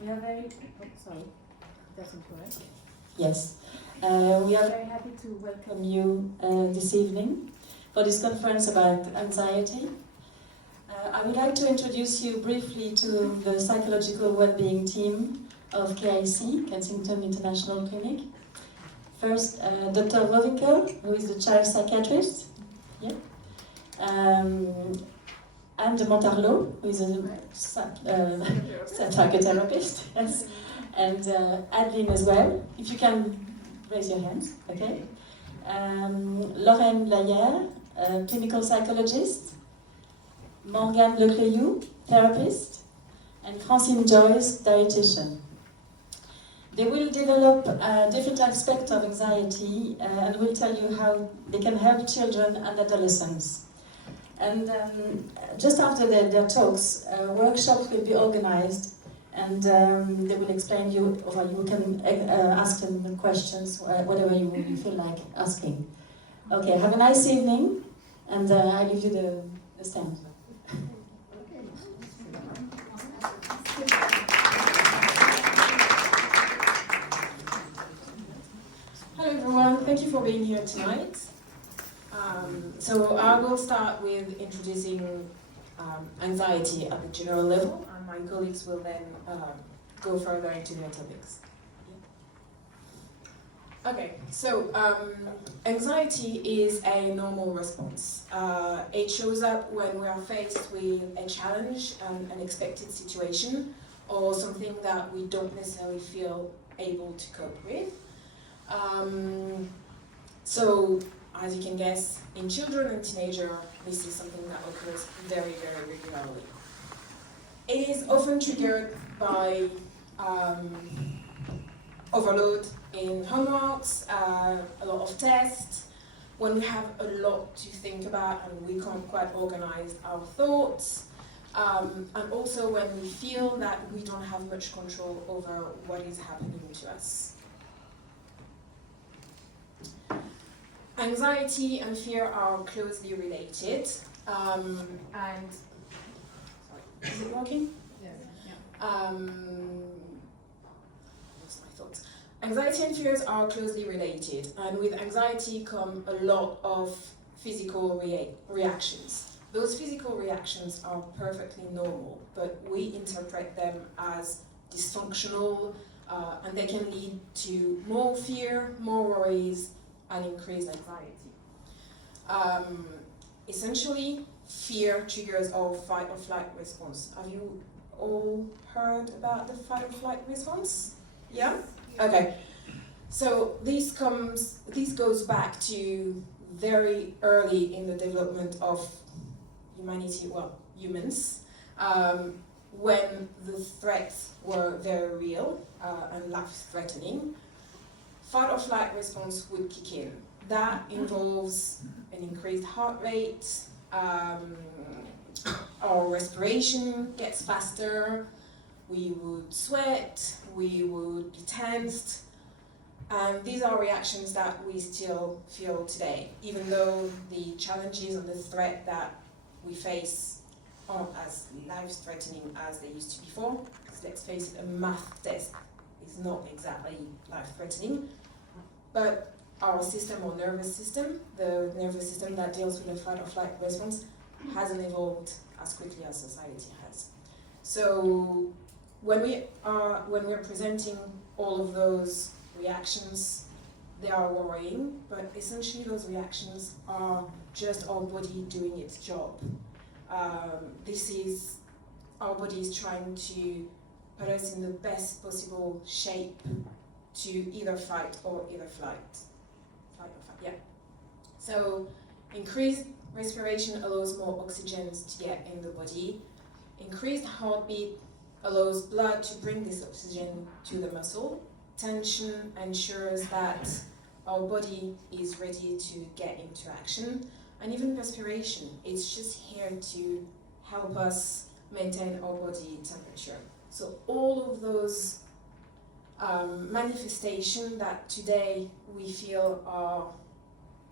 We are very, sorry, that's incorrect. Yes. We are very happy to welcome you this evening for this conference about anxiety. I would like to introduce you briefly to the psychological well-being team of KIC, Kensington International Clinic. First, Dr. Rovinkel, who is the child psychiatrist. Yeah. Anne de Montarlot, who is a psychotherapist. Yes. And Adeline as well, if you can raise your hands, okay. Lorraine Blayer, clinical psychologist. Morgane Lecreyoux, therapist. And Francine Joyce, dietitian. They will develop different aspects of anxiety and will tell you how they can help children and adolescents. And just after their talks, workshops will be organized and they will explain you, or you can ask them questions, whatever you feel like asking. Okay, have a nice evening, and I leave you the stand. Hello everyone, thank you for being here tonight. So I will start with introducing anxiety at the general level, and my colleagues will then go further into their topics. Okay, so anxiety is a normal response. It shows up when we are faced with a challenge, an unexpected situation, or something that we don't necessarily feel able to cope with. So, as you can guess, in children and teenagers, this is something that occurs very, very regularly. It is often triggered by overload in homeworks, a lot of tests, when we have a lot to think about and we can't quite organize our thoughts, and also when we feel that we don't have much control over what is happening to us. Anxiety and fear are closely related, and sorry, is it working? Yes. Lost my thoughts. Anxiety and fears are closely related, and with anxiety come a lot of physical reactions. Those physical reactions are perfectly normal, but we interpret them as dysfunctional, and they can lead to more fear, more worries, and increased anxiety. Essentially, fear triggers our fight or flight response. Have you all heard about the fight or flight response? Yeah? Okay. So this goes back to very early in the development of humanity, well, humans, when the threats were very real and life-threatening. Fight or flight response would kick in. That involves an increased heart rate, our respiration gets faster, we would sweat, we would be tensed, and these are reactions that we still feel today, even though the challenges and the threat that we face aren't as life-threatening as they used to before. Because let's face it, a math test is not exactly life-threatening. But our system, or nervous system, the nervous system that deals with the fight or flight response, hasn't evolved as quickly as society has. So when we're presenting all of those reactions, they are worrying, but essentially those reactions are just our body doing its job. This is our body is trying to put us in the best possible shape to either fight or either flight. Fight or fight, yeah. So increased respiration allows more oxygen to get in the body. Increased heartbeat allows blood to bring this oxygen to the muscle. Tension ensures that our body is ready to get into action. And even perspiration, it's just here to help us maintain our body temperature. So all of those manifestations that today we feel are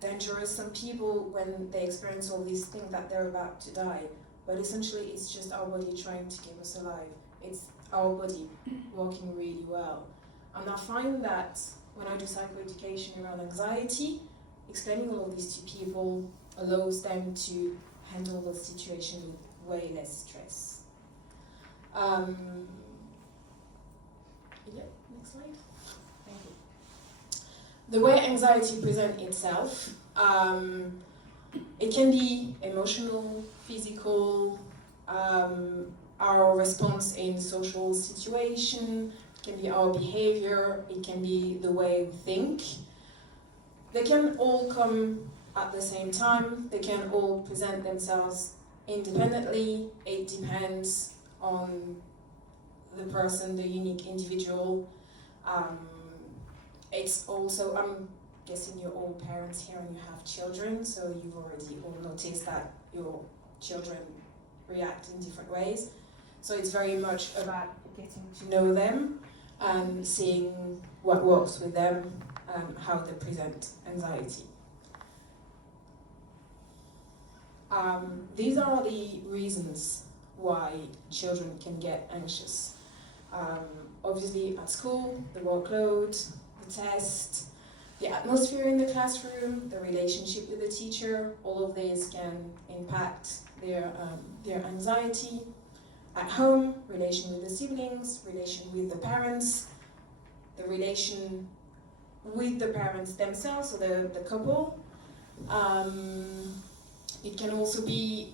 dangerous. Some people, when they experience all these, think that they're about to die, but essentially it's just our body trying to keep us alive. It's our body working really well. And I find that when I do psychoeducation around anxiety, explaining all of this to people allows them to handle those situations with way less stress. Next slide. Thank you. The way anxiety presents itself, it can be emotional, physical, our response in social situation, it can be our behavior, it can be the way we think. They can all come at the same time, they can all present themselves independently. It depends on the person, the unique individual. It's also, I'm guessing you're all parents here and you have children, so you've already all noticed that your children react in different ways. So it's very much about getting to know them and seeing what works with them and how they present anxiety. These are the reasons why children can get anxious. Obviously at school, the workload, the test, the atmosphere in the classroom, the relationship with the teacher, all of these can impact their anxiety. At home, relation with the siblings, relation with the parents, the relation with the parents themselves, so the couple. It can also be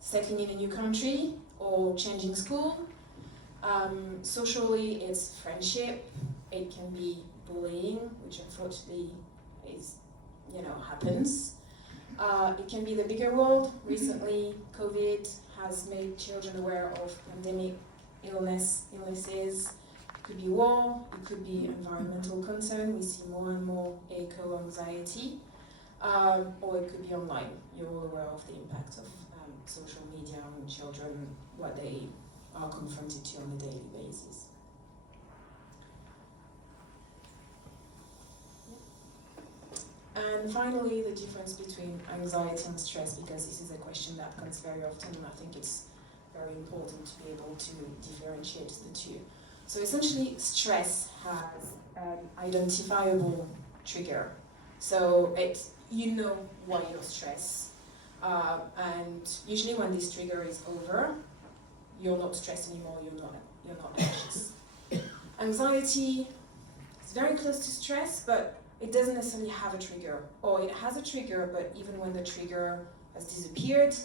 settling in a new country or changing school. Socially, it's friendship. It can be bullying, which unfortunately is, happens. It can be the bigger world. Recently, COVID has made children aware of pandemic illnesses. It could be war, it could be environmental concern. We see more and more eco-anxiety. Or it could be online. You're all aware of the impact of social media on children, what they are confronted to on a daily basis. And finally, the difference between anxiety and stress, because this is a question that comes very often, and I think it's very important to be able to differentiate the two. So essentially, stress has an identifiable trigger. So you know why you're stressed. And usually when this trigger is over, you're not stressed anymore, you're not anxious. Anxiety is very close to stress, but it doesn't necessarily have a trigger. Or it has a trigger, but even when the trigger has disappeared,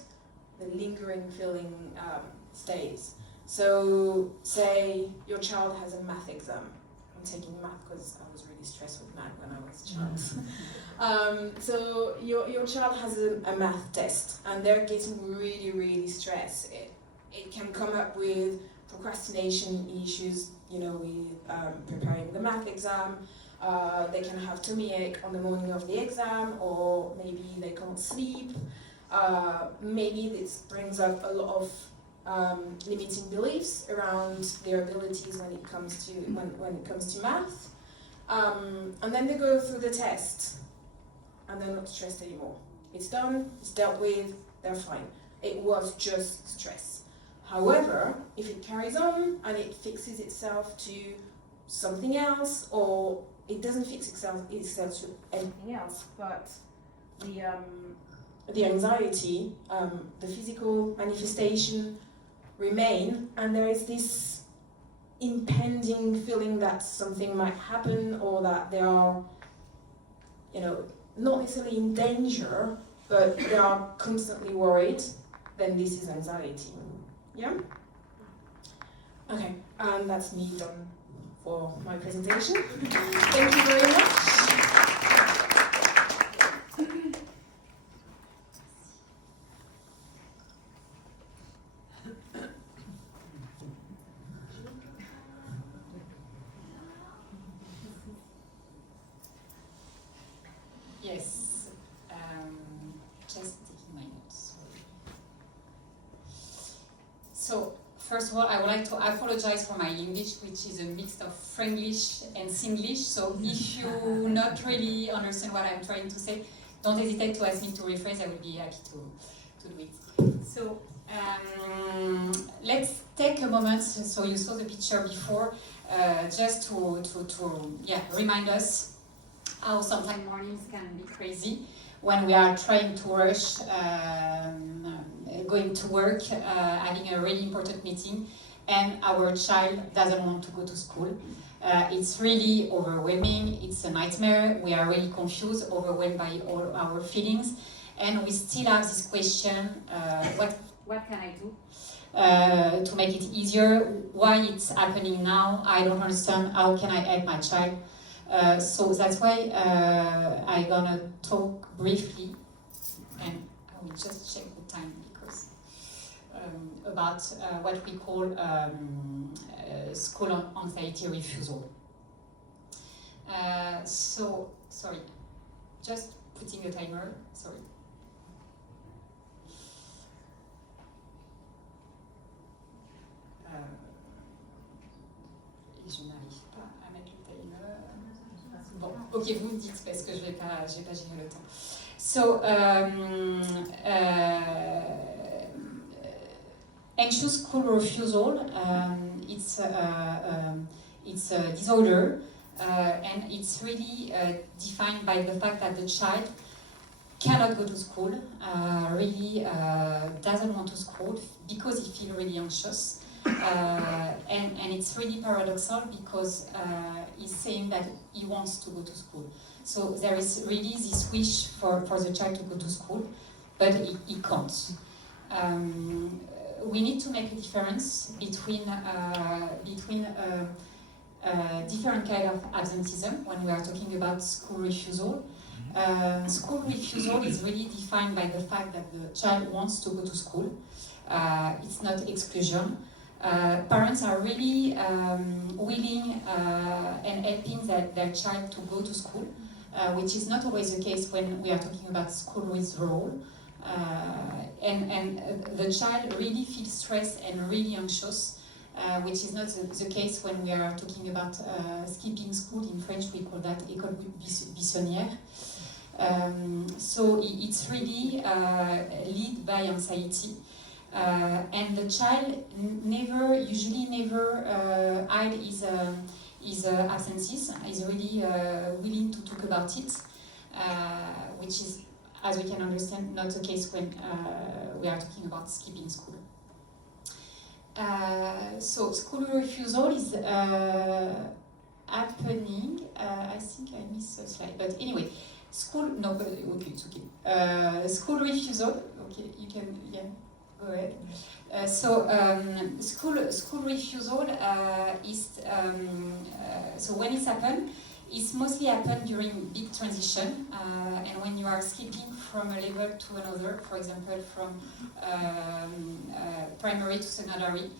the lingering feeling stays. So say your child has a math exam. I'm taking math because I was really stressed with math when I was a child. So your child has a math test and they're getting really, really stressed. It can come up with procrastination issues, with preparing the math exam. They can have tummy ache on the morning of the exam, or maybe they can't sleep. Maybe this brings up a lot of limiting beliefs around their abilities when it comes to math. And then they go through the test and they're not stressed anymore. It's done, it's dealt with, they're fine. It was just stress. However, if it carries on and it fixes itself to something else, or it doesn't fix itself to anything else, but the anxiety, the physical manifestation remain, and there is this impending feeling that something might happen, or that they are, not necessarily in danger, but they are constantly worried, then this is anxiety. Yeah? Okay, and that's me done for my presentation. Thank you very much. Yes, just taking my notes. So, first of all, I would like to apologize for my English, which is a mix of Franglish and Singlish. So, if you not really understand what I'm trying to say, don't hesitate to ask me to rephrase. I will be happy to do it. So, Let's take a moment. So you saw the picture before, just to remind us how sometimes mornings can be crazy when we are trying to rush, going to work, having a really important meeting, and our child doesn't want to go to school. It's really overwhelming, it's a nightmare, we are really confused, overwhelmed by all our feelings, and we still have this question, what can I do to make it easier? Why it's happening now? I don't understand, how can I help my child? So that's why I'm gonna talk briefly, and I will just check the time because about what we call school anxiety refusal. So, sorry, just putting a timer, sorry. Et je n'arrive pas à mettre le timer. Bon, ok, vous me dites parce que je vais pas gérer le temps. So, anxious school refusal, it's a disorder, and it's really defined by the fact that the child cannot go to school, really doesn't want to school because he feels really anxious. And it's really paradoxal because he's saying that he wants to go to school. So there is really this wish for the child to go to school, but he can't. We need to make a difference between different kind of absenteeism when we are talking about school refusal. School refusal is really defined by the fact that the child wants to go to school. It's not exclusion. Parents are really willing and helping their child to go to school, which is not always the case when we are talking about school withdrawal. And the child really feels stressed and really anxious, which is not the case when we are talking about skipping school. In French we call that école buissonnière. So it's really led by anxiety. And the child usually never hide his absences. Is really willing to talk about it, which is, as we can understand, not the case when we are talking about skipping school. So school refusal is happening. I think I missed a slide, but anyway, school. No, but okay, it's okay. School refusal. Okay, you can go ahead. School refusal is so when it's happened. It's mostly happen during big transition, and when you are skipping from a level to another, for example, from primary to secondary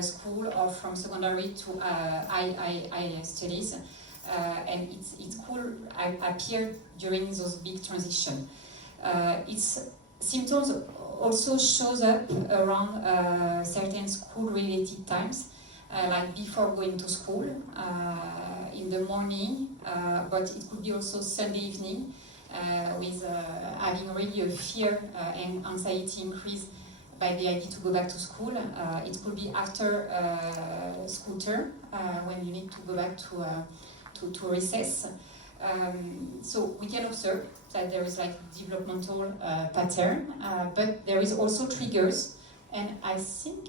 school, or from secondary to higher studies, and it could appear during those big transition. Its symptoms also shows up around certain school-related times, like before going to school, in the morning, but it could be also Sunday evening, with having really a fear and anxiety increase by the idea to go back to school. It could be after school term, when you need to go back to recess. So we can observe that there is like developmental pattern, but there is also triggers, and I think,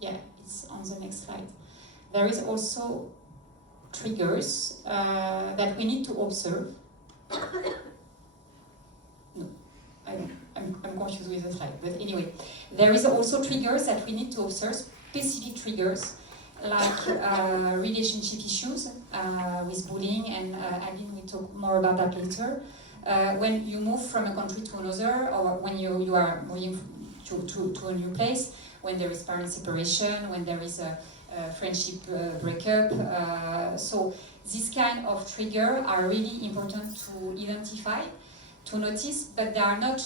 yeah, it's on the next slide. There is also triggers that we need to observe. No, I'm confused with the slide, but anyway, there is also triggers that we need to observe, specific triggers, like relationship issues with bullying, and Aline will talk more about that later. When you move from a country to another, or when you are moving to a new place, when there is parent separation, when there is a friendship breakup. So this kind of trigger are really important to identify, to notice, but they are not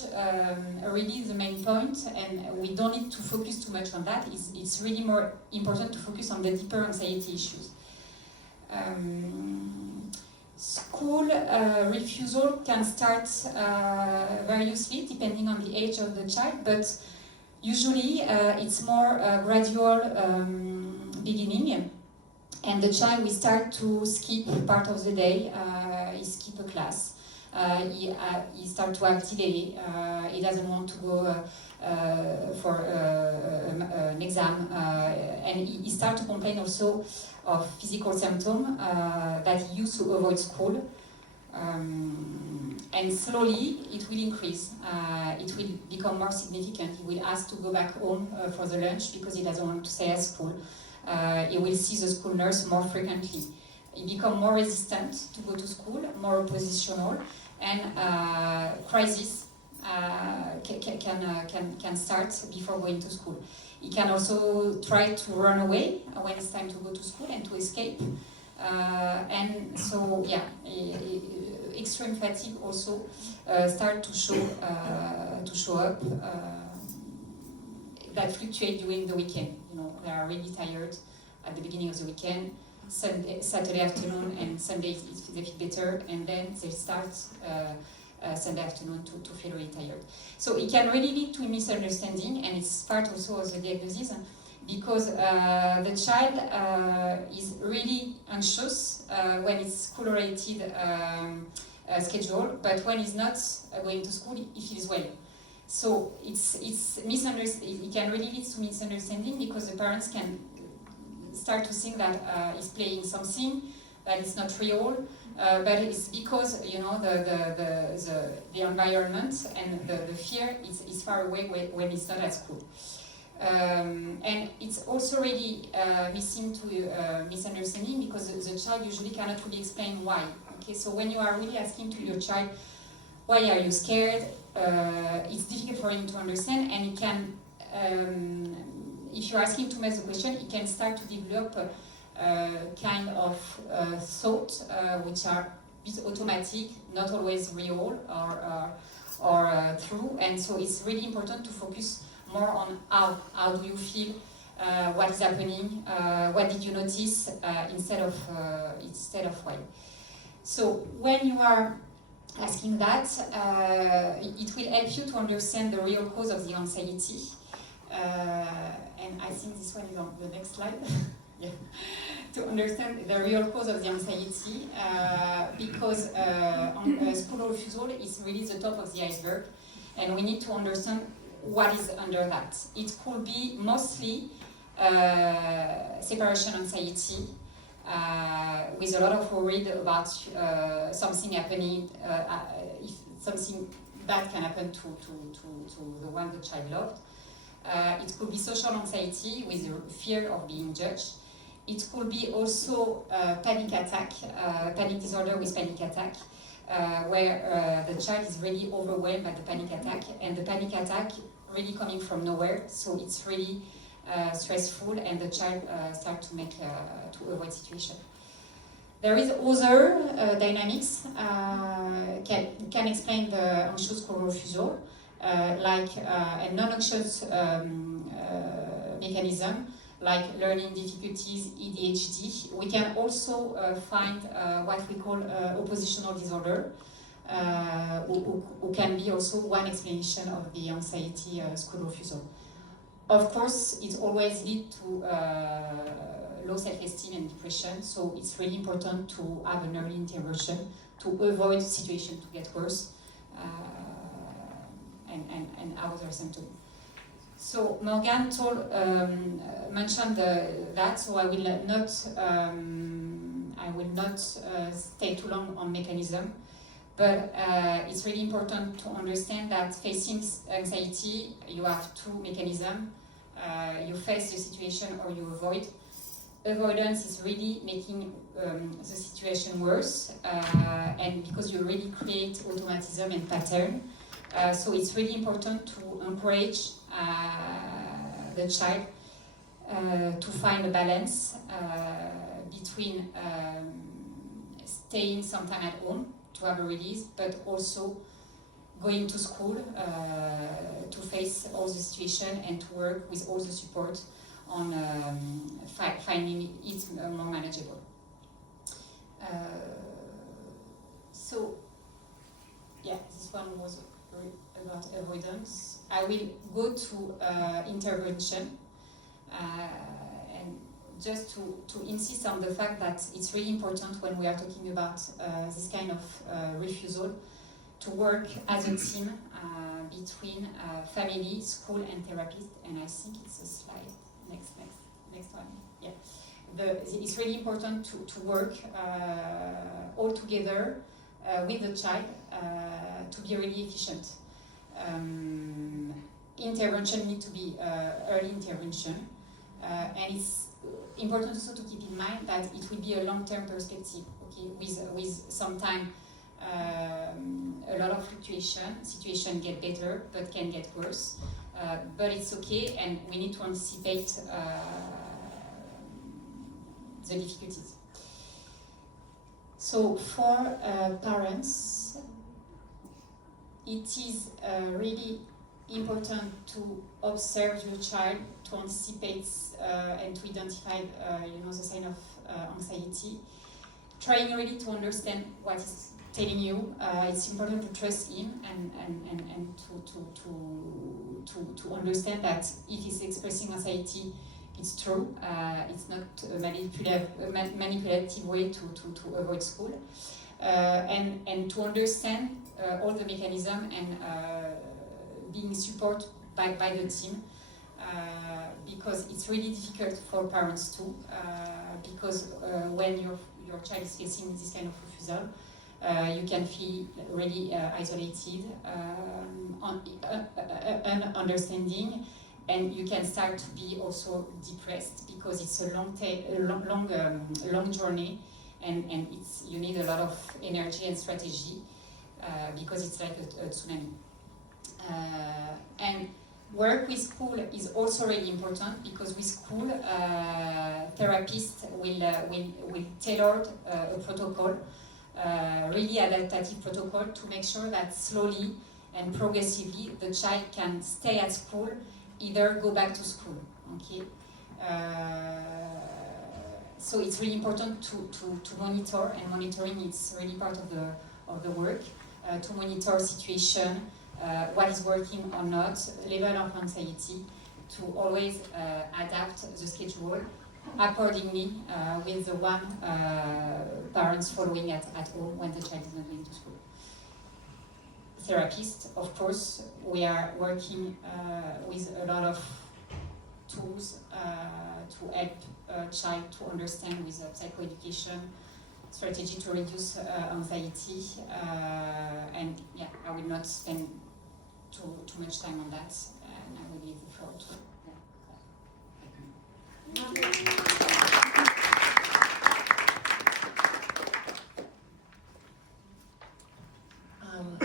really the main point, and we don't need to focus too much on that. It's really more important to focus on the deeper anxiety issues. School refusal can start variously depending on the age of the child, but Usually, it's more gradual beginning, and the child will start to skip part of the day. He skip a class. He start to have delay. He doesn't want to go for an exam, and he start to complain also of physical symptoms that he used to avoid school. And slowly it will increase. It will become more significant. He will ask to go back home for the lunch because he doesn't want to stay at school. He will see the school nurse more frequently. He becomes more resistant to go to school, more oppositional, and crisis can start before going to school. He can also try to run away when it's time to go to school and to escape. And so, yeah, extreme fatigue also start to show up. That fluctuate during the weekend. You know, they are really tired at the beginning of the weekend. Saturday afternoon and Sunday they feel better, and then they start Sunday afternoon to feel really tired. So it can really lead to misunderstanding, and it's part also of the diagnosis, because the child is really anxious when it's school-related schedule, but when he's not going to school, he feels well. So it's misunderstanding. It can really lead to misunderstanding because the parents can start to think that he's playing something that is not real, but it's because the environment and the fear is far away when he's not at school. And it's also really missing to misunderstanding because the child usually cannot really explain why. Okay, so when you are really asking to your child, why are you scared? It's difficult for him to understand, and he can, if you're asking too much the question, he can start to develop kind of thought which are a bit automatic, not always real or true, and so it's really important to focus more on how do you feel, what is happening, what did you notice, instead of why. So when you are asking that, it will help you to understand the real cause of the anxiety. And I think this one is on the next slide. Yeah. To understand the real cause of the anxiety, because school refusal is really the top of the iceberg, and we need to understand what is under that. It could be mostly separation anxiety, with a lot of worry about something happening, if something bad can happen to the one the child loved. It could be social anxiety with the fear of being judged. It could be also panic attack, panic disorder with panic attack, where the child is really overwhelmed by the panic attack, and the panic attack really coming from nowhere, so it's really stressful, and the child starts to avoid situation. There is other dynamics can explain the anxious school refusal, like a non-anxious mechanism, like learning difficulties, ADHD. We can also find what we call oppositional disorder, who can be also one explanation of the anxiety school refusal. Of course, it always leads to low self-esteem and depression, so it's really important to have an early intervention to avoid the situation to get worse and other symptoms. So Morgan mentioned that, so I will not stay too long on mechanism, but it's really important to understand that facing anxiety, you have two mechanisms. You face the situation or you avoid. Avoidance is really making the situation worse, and because you really create automatism and pattern. So it's really important to encourage the child to find a balance between staying sometime at home to have a release, but also going to school to face all the situation and to work with all the support on finding it more manageable. So, yeah, this one was about avoidance. I will go to intervention, and just to insist on the fact that it's really important when we are talking about this kind of refusal to work as a team between family, school, and therapist. And I think it's a slide. Next one. Yeah. It's really important to work all together with the child to be really efficient. Intervention needs to be early intervention, and it's important also to keep in mind that it will be a long-term perspective, okay, with some time, a lot of fluctuation. Situation get better, but can get worse. But it's okay, and we need to anticipate the difficulties. So for parents, it is really important to observe your child, to anticipate and to identify the sign of anxiety, trying really to understand what is telling you. It's important to trust him and to understand that if he's expressing anxiety, it's true. It's not a manipulative way to avoid school, and to understand all the mechanism and being supported by the team, because it's really difficult for parents too, because when your child is facing this kind of refusal, you can feel really isolated, understanding, and you can start to be also depressed because it's a long journey, and you need a lot of energy and strategy because it's like a tsunami. And work with school is also really important because with school, therapists will tailor a protocol, really adaptive protocol, to make sure that slowly and progressively the child can stay at school, either go back to school. Okay. So it's really important to monitor, and monitoring is really part of the work, to monitor situation, what is working or not, level of anxiety, to always adapt the schedule accordingly with the one parents following at home when the child is not going to school. Therapists, of course, we are working with a lot of tools to help a child to understand with psychoeducation strategy to reduce anxiety, and yeah, I will not spend too much time on that, and I will leave the floor to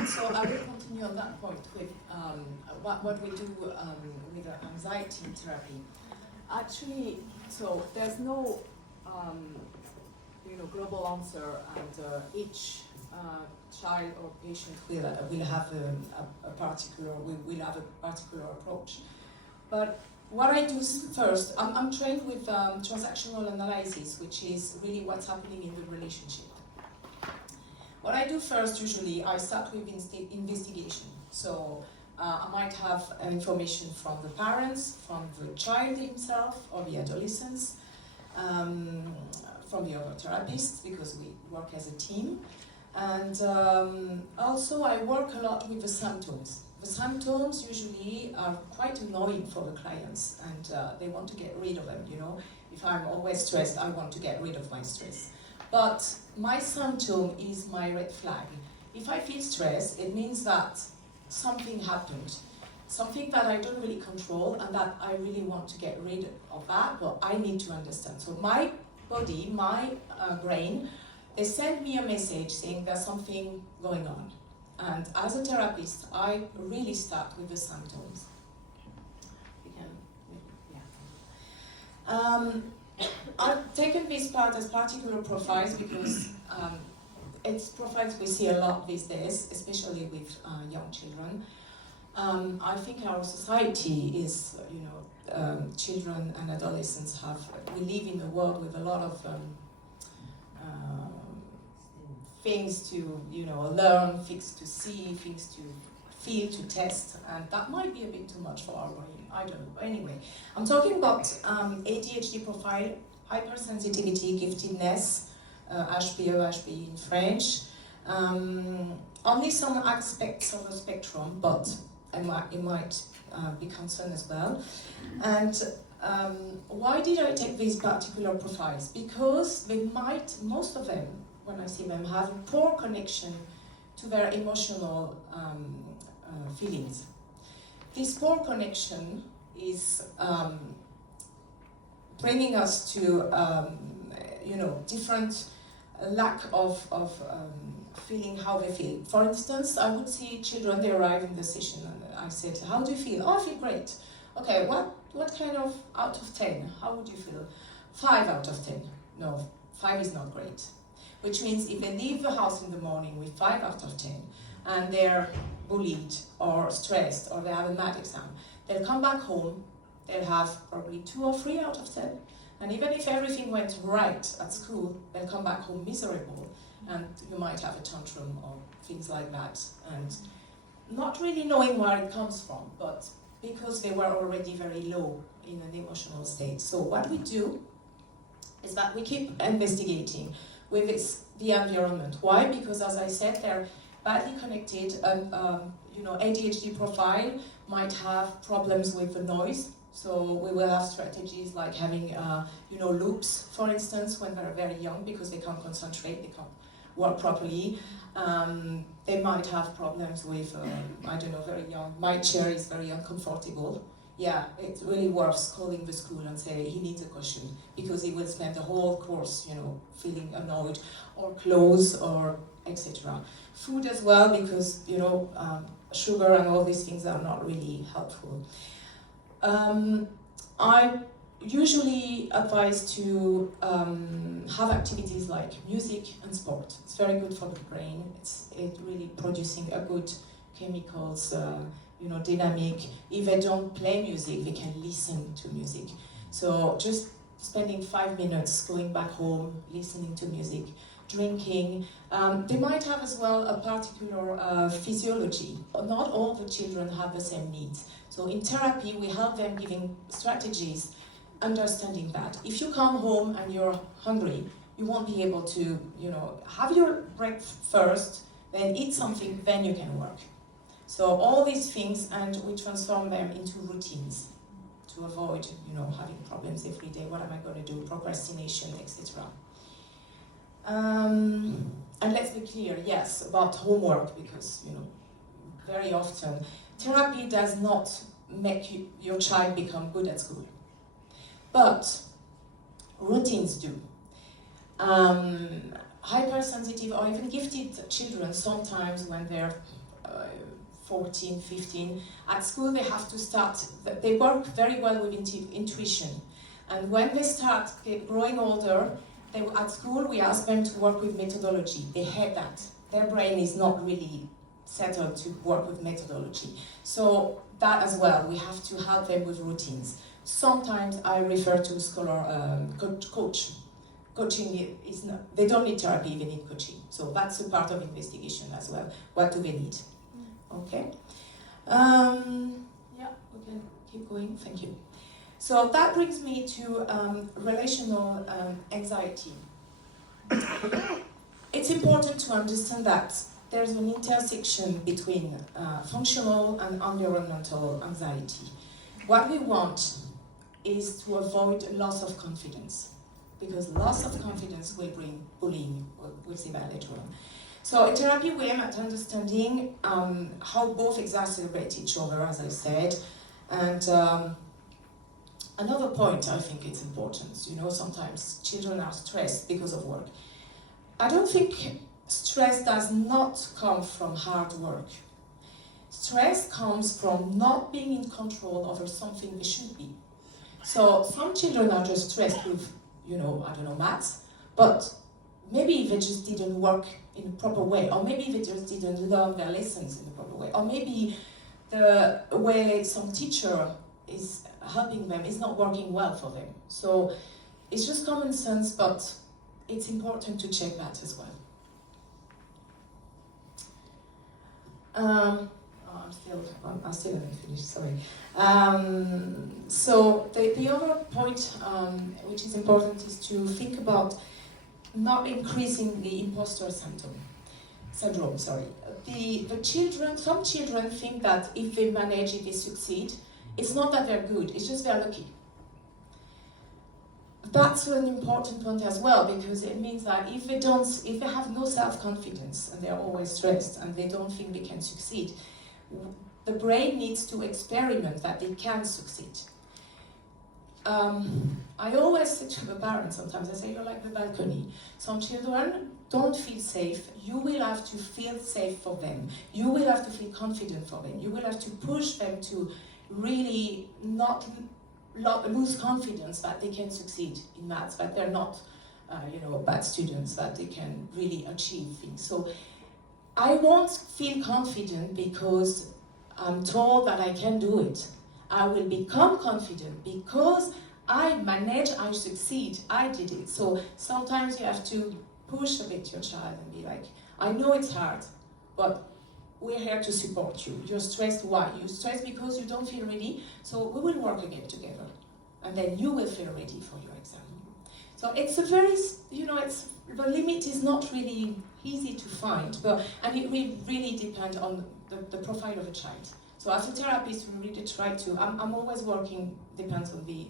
So I will continue on that point with what we do with anxiety therapy. Actually, so there's no global answer, and each child or patient will have a particular approach. But what I do first, I'm trained with transactional analysis, which is really what's happening in the relationship. What I do first, usually, I start with investigation. So I might have information from the parents, from the child himself or the adolescents, from the other therapists, because we work as a team. And also I work a lot with the symptoms. The symptoms usually are quite annoying for the clients, and they want to get rid of them, If I'm always stressed, I want to get rid of my stress. But my symptom is my red flag. If I feel stressed, it means that something happened, something that I don't really control, and that I really want to get rid of that, but I need to understand. So my body, my brain, they send me a message saying there's something going on. And as a therapist, I really start with the symptoms. I've taken this part as particular profiles because it's profiles we see a lot these days, especially with young children. I think our society is, children and adolescents we live in a world with a lot of things to, learn, things to see, things to feel to test, and that might be a bit too much for our brain. I don't know. Anyway, I'm talking about ADHD profile, hypersensitivity, giftedness, HPE in French. Only some aspects of the spectrum, but it might be concerned as well. And why did I take these particular profiles? Because they might, most of them, when I see them, have a poor connection to their emotional feelings. This poor connection is bringing us to, different lack of feeling how they feel. For instance, I would see children, they arrive in the session and I said, how do you feel? Oh, I feel great. Okay, what kind of out of 10? How would you feel? 5 out of 10. No, 5 is not great. Which means if they leave the house in the morning with 5 out of 10 and they're bullied or stressed or they have a math exam, they'll come back home, they'll have probably 2 or 3 out of 10. And even if everything went right at school, they'll come back home miserable and you might have a tantrum or things like that. And not really knowing where it comes from, but because they were already very low in an emotional state. So what we do is that we keep investigating with the environment. Why? Because as I said, they're badly connected. ADHD profile might have problems with the noise. So we will have strategies like having, loops, for instance, when they're very young because they can't concentrate, they can't work properly. They might have problems with, very young. My chair is very uncomfortable. Yeah, it's really worth calling the school and say he needs a cushion because he will spend the whole course, feeling annoyed, or clothes, or etc. Food as well, because sugar and all these things are not really helpful. I usually advise to have activities like music and sport. It's very good for the brain. It's really producing a good chemicals, dynamic. If they don't play music, they can listen to music. So just spending 5 minutes going back home, listening to music, drinking. They might have as well a particular physiology. Not all the children have the same needs. So in therapy, we help them giving strategies, understanding that. If you come home and you're hungry, you won't be able to, have your breakfast first, then eat something, then you can work. So all these things, and we transform them into routines to avoid, having problems every day. What am I going to do? Procrastination, etc. And let's be clear, yes, about homework, because, very often, therapy does not make your child become good at school. But routines do. Hypersensitive or even gifted children, sometimes when they're 14, 15, at school they have to start, they work very well with intuition. And when they start growing older, at school we ask them to work with methodology. They hate that. Their brain is not really settled to work with methodology. So that as well, we have to help them with routines. Sometimes I refer to coach. Coaching is not, they don't need therapy, they need coaching. So that's a part of investigation as well. What do they need? Okay. We can keep going, thank you. So that brings me to relational anxiety. It's important to understand that there's an intersection between functional and environmental anxiety. What we want is to avoid loss of confidence, because loss of confidence will bring bullying. We'll see that later on. So in therapy, we aim at understanding how both exacerbate each other, as I said. And another point I think it's important, sometimes children are stressed because of work. I don't think stress does not come from hard work. Stress comes from not being in control over something they should be. So some children are just stressed with, maths, but maybe they just didn't work in a proper way, or maybe they just didn't learn their lessons in a proper way, or maybe the way some teacher is helping them is not working well for them. So it's just common sense, but it's important to check that as well. I'm still haven't finished, sorry. So the other point which is important is to think about not increasing the imposter syndrome. Some children think that if they manage, if they succeed, it's not that they're good, it's just they're lucky. That's an important point as well, because it means that if they have no self-confidence and they're always stressed and they don't think they can succeed, the brain needs to experiment that they can succeed. I always say to the parents sometimes, I say, you're like the balcony. Some children don't feel safe. You will have to feel safe for them. You will have to feel confident for them. You will have to push them to really not lose confidence that they can succeed in maths, that they're not bad students, that they can really achieve things. So I won't feel confident because I'm told that I can do it. I will become confident because I manage, I succeed, I did it. So sometimes you have to push a bit your child and be like, I know it's hard, but we're here to support you. You're stressed, why? You're stressed because you don't feel ready, so we will work again together. And then you will feel ready for your exam. So it's a very, the limit is not really easy to find, and it will really depend on the profile of a child. So as a therapist, we really try to, I'm always working, depends on the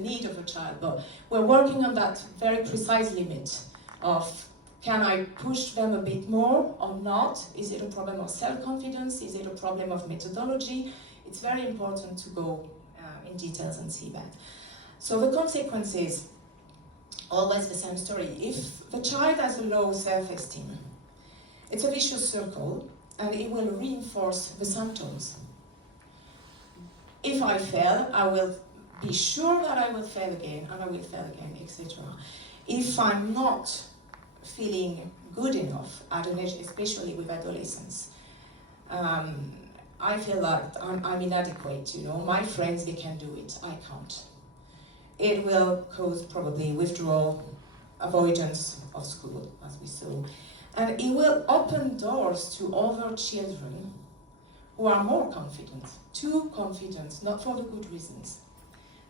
need of a child, but we're working on that very precise limit of, can I push them a bit more or not? Is it a problem of self-confidence? Is it a problem of methodology? It's very important to go in details and see that. So the consequences, always the same story. If the child has a low self-esteem, it's a vicious circle, and it will reinforce the symptoms. If I fail, I will be sure that I will fail again, and I will fail again, etc. If I'm not feeling good enough at an age, especially with adolescents, I feel like I'm inadequate, my friends, they can do it, I can't. It will cause probably withdrawal, avoidance of school, as we saw. And it will open doors to other children who are more confident, too confident, not for the good reasons.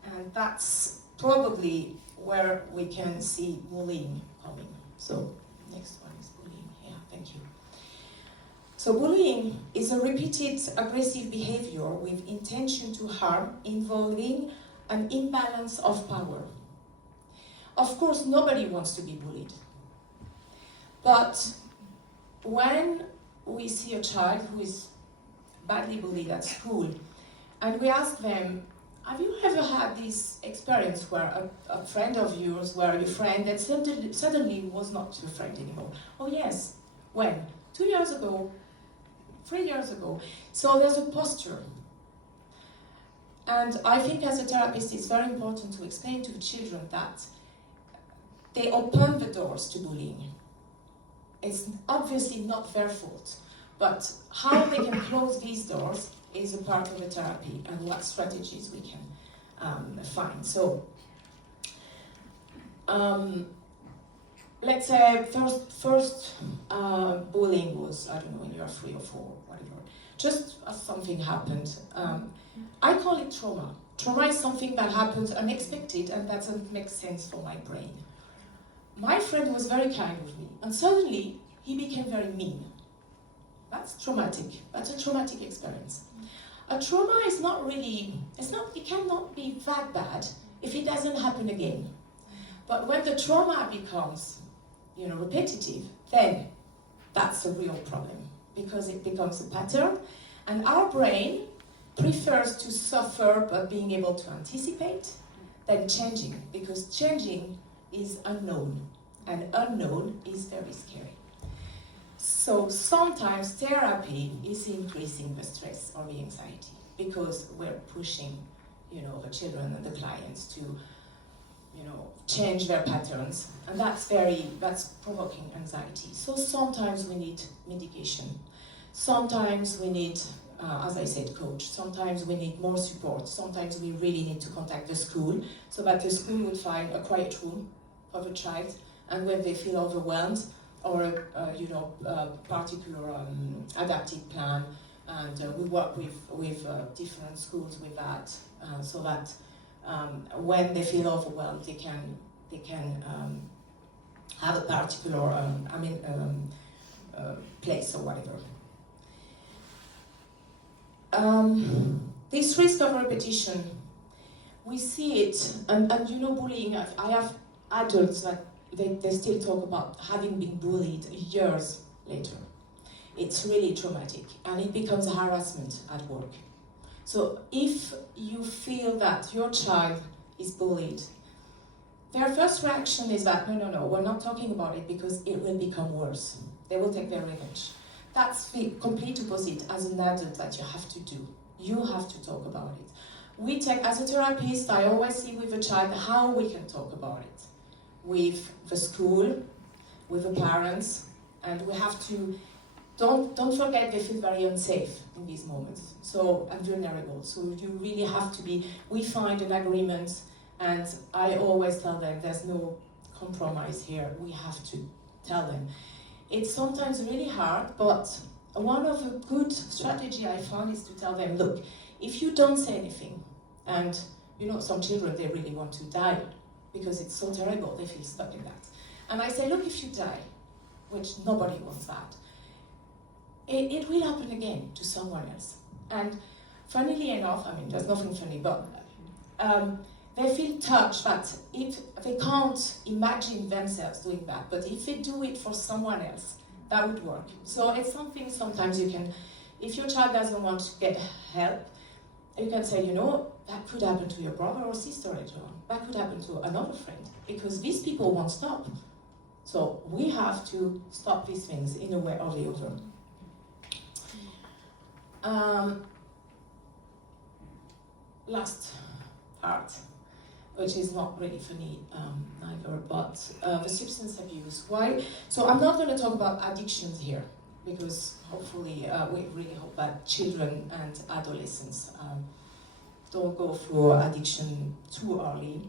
And that's probably where we can see bullying coming. So, next one is bullying. Yeah, thank you. So bullying is a repeated aggressive behavior with intention to harm involving an imbalance of power. Of course, nobody wants to be bullied. But when we see a child who is badly bullied at school, and we ask them, have you ever had this experience where a friend of yours, where your friend that suddenly was not your friend anymore? Oh yes, when? 2 years ago, 3 years ago. So there's a posture. And I think as a therapist, it's very important to explain to the children that they open the doors to bullying. It's obviously not their fault, but how they can close these doors is a part of the therapy and what strategies we can find. So, let's say first bullying was, I don't know, when you are 3 or 4, whatever. Just as something happened. I call it trauma. Trauma is something that happens unexpected and that doesn't make sense for my brain. My friend was very kind with me, and suddenly he became very mean. That's traumatic. That's a traumatic experience. A trauma is not really, it cannot be that bad if it doesn't happen again. But when the trauma becomes, repetitive, then that's a real problem because it becomes a pattern, and our brain prefers to suffer but being able to anticipate than changing, because changing is unknown, and unknown is very scary. So sometimes therapy is increasing the stress or the anxiety because we're pushing, the children and the clients to, change their patterns, and that's provoking anxiety. So sometimes we need medication. Sometimes we need, as I said, coach. Sometimes we need more support. Sometimes we really need to contact the school so that the school would find a quiet room for the child, and when they feel overwhelmed, or a particular adaptive plan, and we work with different schools with that, so that when they feel overwhelmed, they can have a particular place or whatever. This risk of repetition, we see it, and you know, bullying. I have adults that they still talk about having been bullied years later. It's really traumatic, and it becomes harassment at work. So if you feel that your child is bullied, their first reaction is that, no, we're not talking about it because it will become worse. They will take their revenge. That's the complete opposite as an adult that you have to do. You have to talk about it. We take, as a therapist, I always see with a child how we can talk about it. With the school, with the parents, and we have to, don't forget they feel very unsafe in these moments, and vulnerable. So you really have to we find an agreement, and I always tell them there's no compromise here. We have to tell them. It's sometimes really hard, but one of the good strategy I found is to tell them, look, if you don't say anything, and you know, some children, they really want to die because it's so terrible, they feel stuck in that. And I say, look, if you die, which nobody wants that, it will happen again to someone else. And funnily enough, I mean, there's nothing funny, but they feel touched that if they can't imagine themselves doing that, but if they do it for someone else, that would work. So it's something sometimes you can, if your child doesn't want to get help, you can say, you know, that could happen to your brother or sister later on. That could happen to another friend, because these people won't stop. So we have to stop these things in a way or the other. Last part, which is not really funny either, but the substance abuse. Why? So I'm not going to talk about addictions here, because hopefully we really hope that children and adolescents don't go through addiction too early.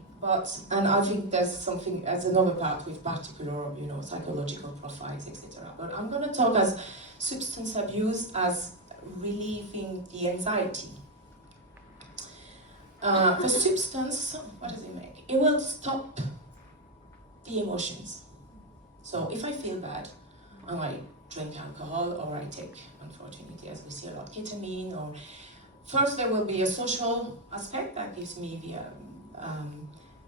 And I think there's something as another part with particular, you know, psychological profiles, etc. But I'm going to talk as substance abuse as relieving the anxiety. The substance, what does it make? It will stop the emotions. So if I feel bad, and I drink alcohol, or I take, unfortunately, as we see a lot, ketamine, or first there will be a social aspect that gives me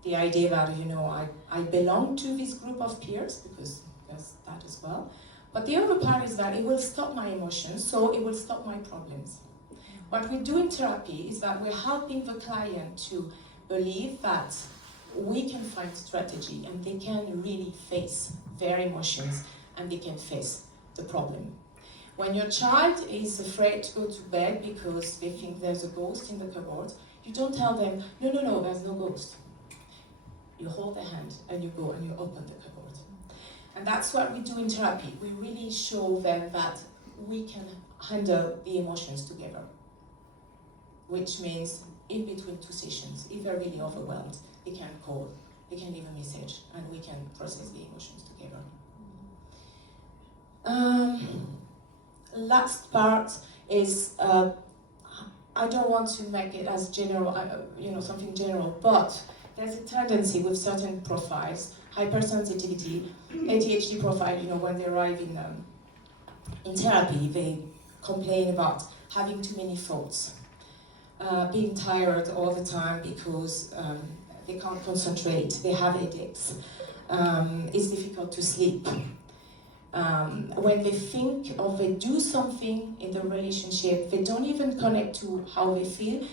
the idea that, you know, I belong to this group of peers, because there's that as well. But the other part is that it will stop my emotions, so it will stop my problems. What we do in therapy is that we're helping the client to believe that we can find strategy and they can really face their emotions and they can face the problem. When your child is afraid to go to bed because they think there's a ghost in the cupboard, you don't tell them, no, there's no ghost. You hold their hand and you go and you open the cupboard. And that's what we do in therapy. We really show them that we can handle the emotions together. Which means in between two sessions, if they're really overwhelmed, they can call, they can leave a message, and we can process the emotions together. Last part is, I don't want to make it as general, something general, but there's a tendency with certain profiles, hypersensitivity, ADHD profile, when they arrive in therapy, they complain about having too many thoughts. Being tired all the time because they can't concentrate, they have headaches, it's difficult to sleep. When they think or they do something in the relationship, they don't even connect to how they feel,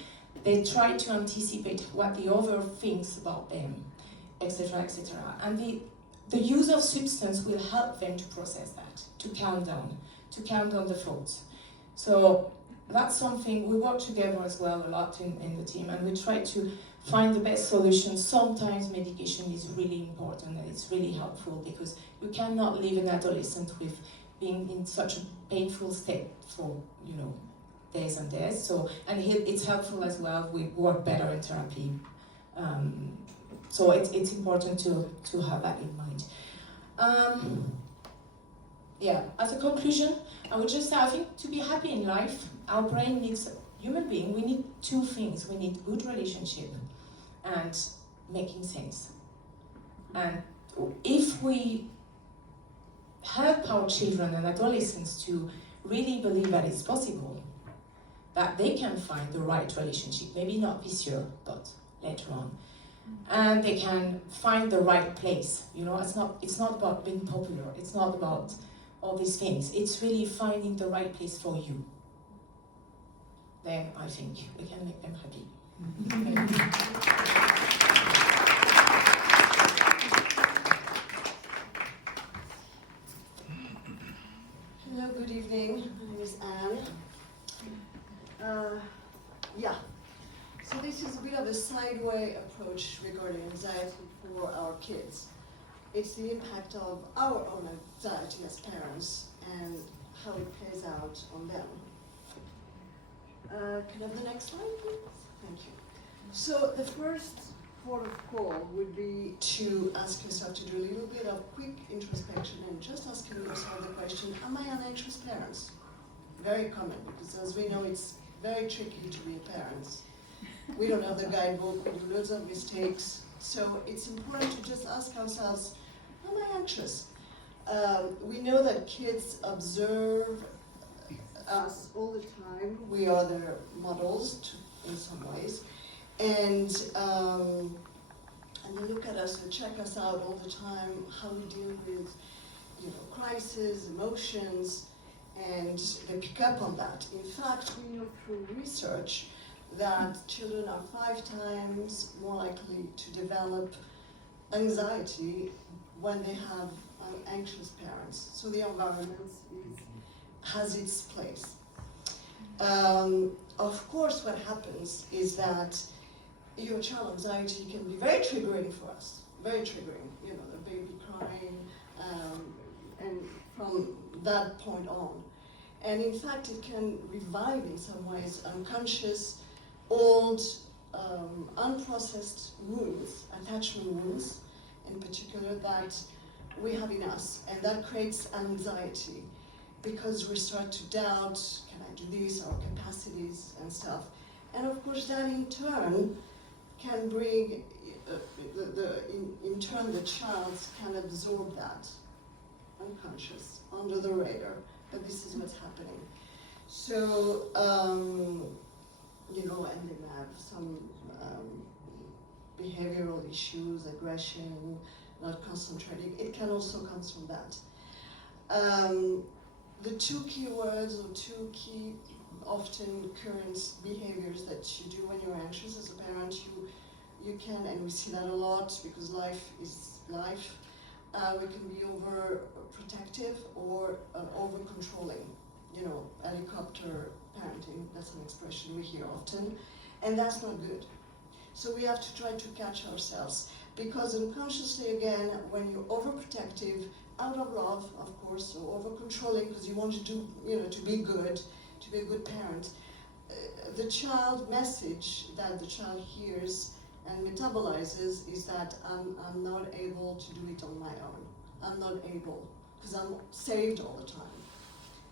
they try to anticipate what the other thinks about them, etc., etc. And the use of substance will help them to process that, to calm down the thoughts. So that's something we work together as well a lot in the team, and we try to find the best solution. Sometimes medication is really important and it's really helpful, because you cannot leave an adolescent with being in such a painful state for days and days. So, and it's helpful as well. We work better in therapy, so it's important to have that in mind. yeah, as a conclusion, I would just say, I think to be happy in life, our brain needs, human being, we need two things. We need good relationship and making things. And if we help our children and adolescents to really believe that it's possible, that they can find the right relationship, maybe not this year, but later on, and they can find the right place. You know, it's not about being popular, it's not about all these things, it's really finding the right place for you. Then I think we can make them happy. Hello, good evening. My name is Anne. So this is a bit of a sideway approach regarding anxiety for our kids. It's the impact of our own anxiety as parents and how it plays out on them. Can I have the next slide, please? Thank you. So the first port of call would be to ask yourself to do a little bit of quick introspection and just asking yourself the question, am I an anxious parent? Very common, because as we know, it's very tricky to be a parent. We don't have the guidebook, we do loads of mistakes, so it's important to just ask ourselves, am I anxious? We know that kids observe us all the time. We are their models in some ways, and they look at us and check us out all the time, how we deal with, crises, emotions, and they pick up on that. In fact, we know through research that children are 5 times more likely to develop anxiety when they have anxious parents. So the environment has its place. Of course, what happens is that your child anxiety can be very triggering for us, very triggering, the baby crying, and from that point on. And in fact, it can revive in some ways unconscious, old, unprocessed wounds, attachment wounds in particular, that we have in us, and that creates anxiety because we start to doubt, can I do this, our capacities and stuff. And of course that in turn can bring, in turn the child can absorb that, unconscious, under the radar, but this is what's happening. So, and they have some behavioral issues, aggression, not concentrating. It can also come from that. The 2 key words or 2 key often current behaviors that you do when you're anxious as a parent, you can, and we see that a lot because life is life, we can be overprotective or over-controlling. Helicopter parenting, that's an expression we hear often, and that's not good. So we have to try to catch ourselves, because unconsciously, again, when you're overprotective, out of love, of course, or over-controlling because you want to do, to be good, to be a good parent, the child message that the child hears and metabolizes is that I'm not able to do it on my own. I'm not able, because I'm saved all the time.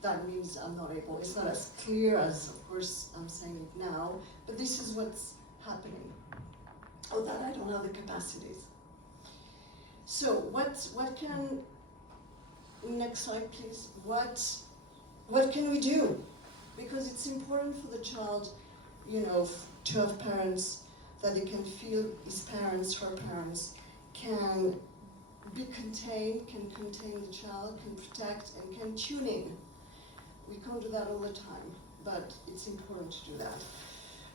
That means I'm not able. It's not as clear as, of course, I'm saying it now, but this is what's happening. Oh, that I don't have the capacities. So what can, next slide please, what can we do? Because it's important for the child, to have parents that they can feel his parents, her parents, can be contained, can contain the child, can protect, and can tune in. We can't do that all the time, but it's important to do that.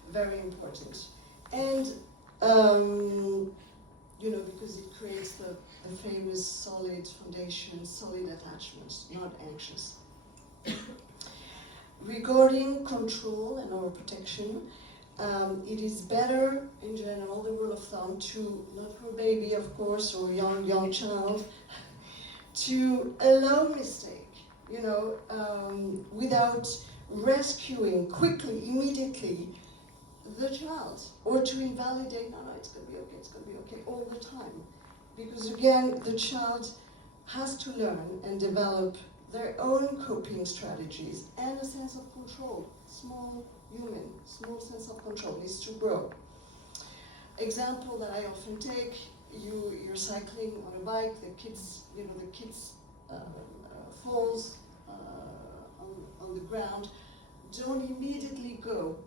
Very important. And, because it creates the famous solid foundation, solid attachments, not anxious. Regarding control and overprotection, it is better, in general, the rule of thumb, to, not for a baby, of course, or young child, to allow mistake, without rescuing quickly, immediately, the child, or to invalidate, no, it's going to be okay, all the time. Because again, the child has to learn and develop their own coping strategies, and a sense of control. Small sense of control needs to grow. Example that I often take, you're cycling on a bike, the kids falls on the ground. Don't immediately go,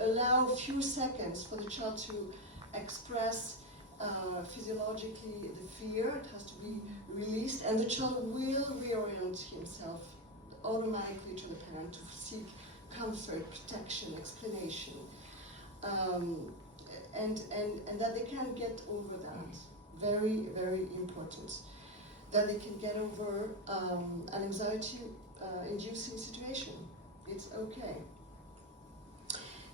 allow a few seconds for the child to express physiologically the fear. It has to be released, and the child will reorient himself automatically to the parent to seek comfort, protection, explanation, and that they can get over that. Very, very important. That they can get over an anxiety-inducing situation. It's okay.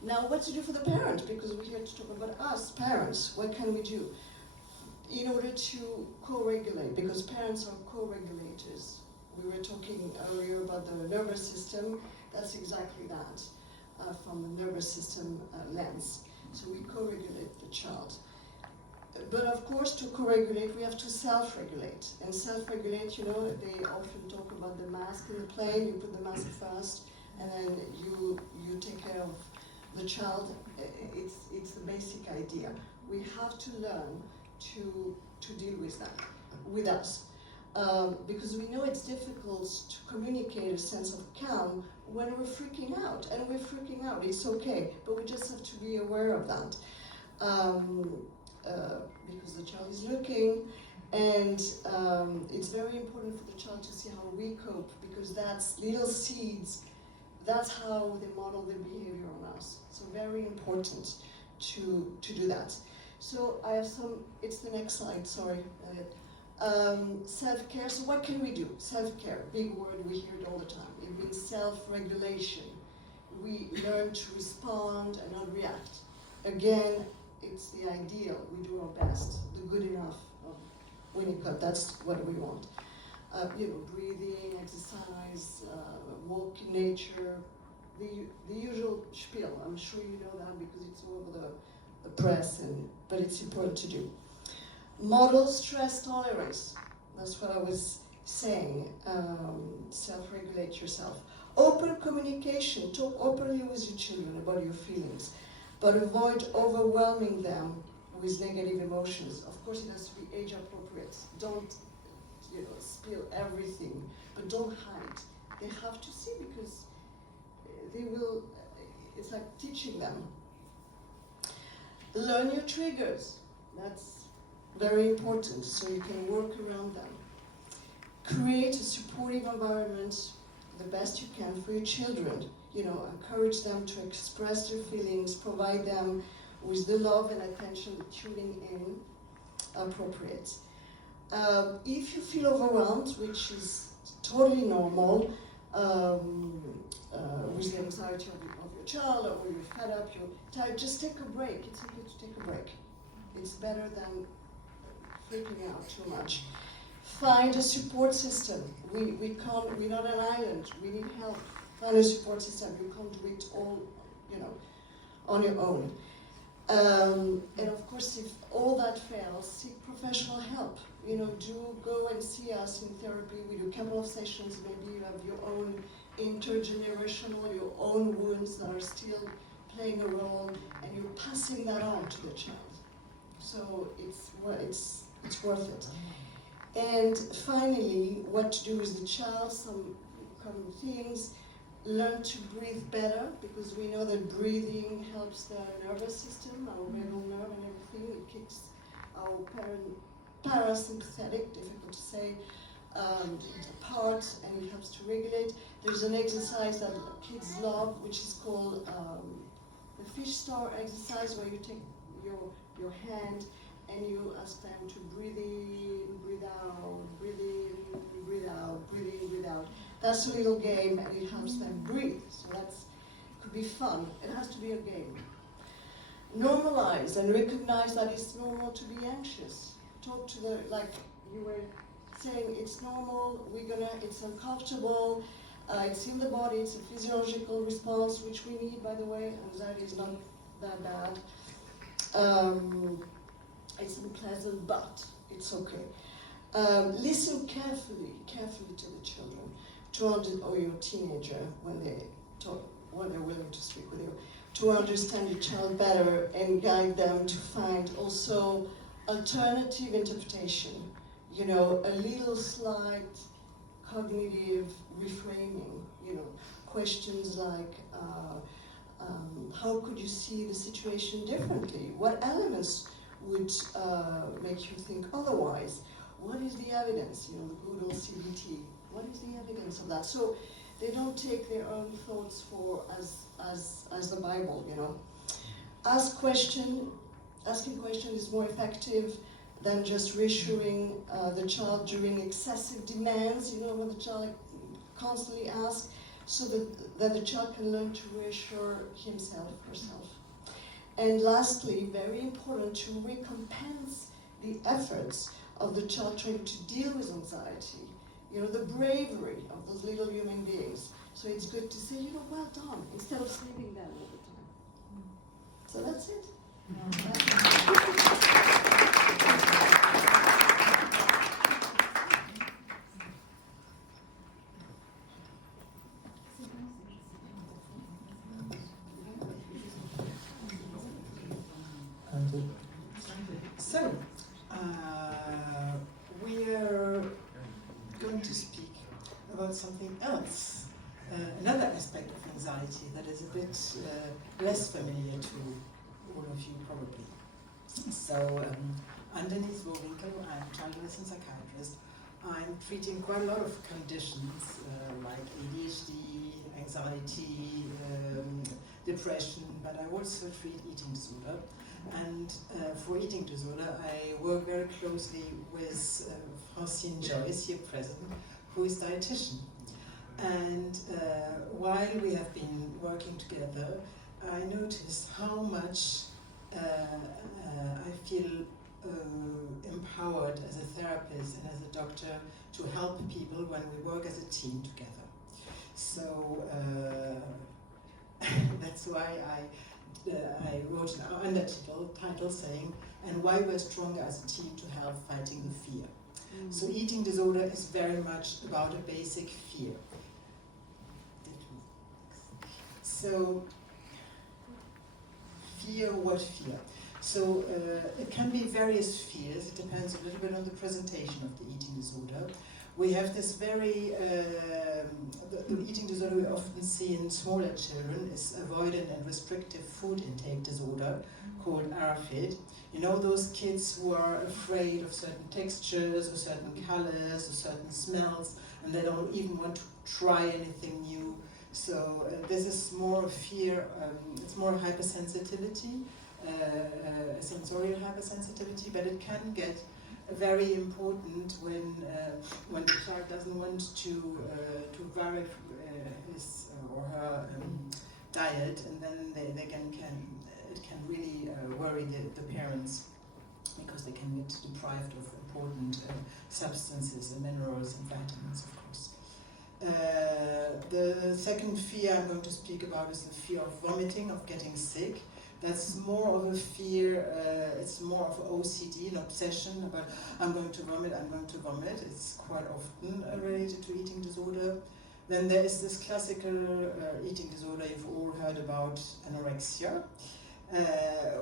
Now, what to do for the parent? Because we're here to talk about us, parents. What can we do in order to co-regulate? Because parents are co-regulators. We were talking earlier about the nervous system. That's exactly that, from the nervous system lens. So we co-regulate the child. But of course, to co-regulate, we have to self-regulate. And self-regulate, they often talk about the mask in the plane. You put the mask first, and then you take care of the child. It's the basic idea. We have to learn to deal with that, with us. Because we know it's difficult to communicate a sense of calm when we're freaking out. And we're freaking out, it's okay, but we just have to be aware of that. Because the child is looking, and it's very important for the child to see how we cope, because that's little seeds, that's how they model their behavior on us. So very important to do that. So I have it's the next slide, sorry. Self-care, so what can we do? Self-care, big word, we hear it all the time. It means self-regulation. We learn to respond and not react. Again, it's the ideal. We do our best, the good enough of Winnicott. That's what we want. Breathing, exercise, walk in nature, the usual spiel. I'm sure you know that because it's all over the press, but it's important to do. Model stress tolerance. That's what I was saying. Self-regulate yourself. Open communication. Talk openly with your children about your feelings, but avoid overwhelming them with negative emotions. Of course, it has to be age appropriate. Don't, spill everything, but don't hide. They have to see, because they will. It's like teaching them. Learn your triggers. That's very important, so you can work around them. Create a supportive environment the best you can for your children. Encourage them to express their feelings, provide them with the love and attention, tuning in appropriate. If you feel overwhelmed, which is totally normal, with the anxiety of your child, or you're fed up, you're tired, just take a break. It's okay to take a break. It's better than freaking out too much. Find a support system. We're not an island. We need help. Find a support system. You can't do it all, on your own. And of course, if all that fails, seek professional help. Do go and see us in therapy. We do a couple of sessions. Maybe you have your own intergenerational, your own wounds that are still playing a role, and you're passing that on to the child. So it's worth it. And finally, what to do with the child, some common things. Learn to breathe better, because we know that breathing helps the nervous system, our vagal nerve and everything. It kicks our parasympathetic, difficult to say, part, and it helps to regulate. There's an exercise that kids love, which is called the fish star exercise, where you take your hand and you ask them to breathe in, breathe out, breathe in, breathe out, breathe in, breathe out. That's a little game, and it helps them breathe. So could be fun. It has to be a game. Normalize and recognize that it's normal to be anxious. Talk to like you were saying, it's normal, it's uncomfortable, it's in the body, it's a physiological response, which we need, by the way. Anxiety is not that bad. It's unpleasant, but it's okay. Listen carefully to the children, or your teenager when they're willing to speak with you, to understand your child better and guide them to find also alternative interpretation. You know, a little slight cognitive reframing. You know, questions like, how could you see the situation differently? What elements would make you think otherwise? What is the evidence? You know, the good old CBT. What is the evidence of that? So they don't take their own thoughts as the Bible. You know, asking question is more effective than just reassuring the child during excessive demands. You know, when the child constantly asks, so that the child can learn to reassure himself, herself. And lastly, very important, to recompense the efforts of the child trying to deal with anxiety. You know, the bravery of those little human beings. So it's good to say, you know, well done, instead of sleeping them all the time. So that's it. So, we are going to speak about something else, another aspect of anxiety that is a bit less familiar to all of you probably. So, underneath Rowinkle, I'm a child adolescent psychiatrist. I'm treating quite a lot of conditions like ADHD, anxiety, depression, but I also treat eating disorder. And for eating disorder, I work very closely with Francine Joyce, here present, who is dietitian. And while we have been working together, I noticed how much I feel empowered as a therapist and as a doctor to help people when we work as a team together. So that's why I wrote an undertitle saying, and why we're stronger as a team to help fighting the fear. So eating disorder is very much about a basic fear. So fear, what fear? So it can be various fears. It depends a little bit on the presentation of the eating disorder. We have this very, the eating disorder we often see in smaller children is avoidant and restrictive food intake disorder, called ARFID. You know, those kids who are afraid of certain textures, or certain colors, or certain smells, and they don't even want to try anything new. So this is more fear, it's more hypersensitivity, sensorial hypersensitivity, but it can get very important when the child doesn't want to vary his or her diet, and then it can really worry the parents, because they can get deprived of important substances and minerals and vitamins, of course. The second fear I'm going to speak about is the fear of vomiting, of getting sick. That's more of a fear, it's more of OCD, an obsession about I'm going to vomit. It's quite often related to eating disorder. Then there is this classical eating disorder you've all heard about, anorexia,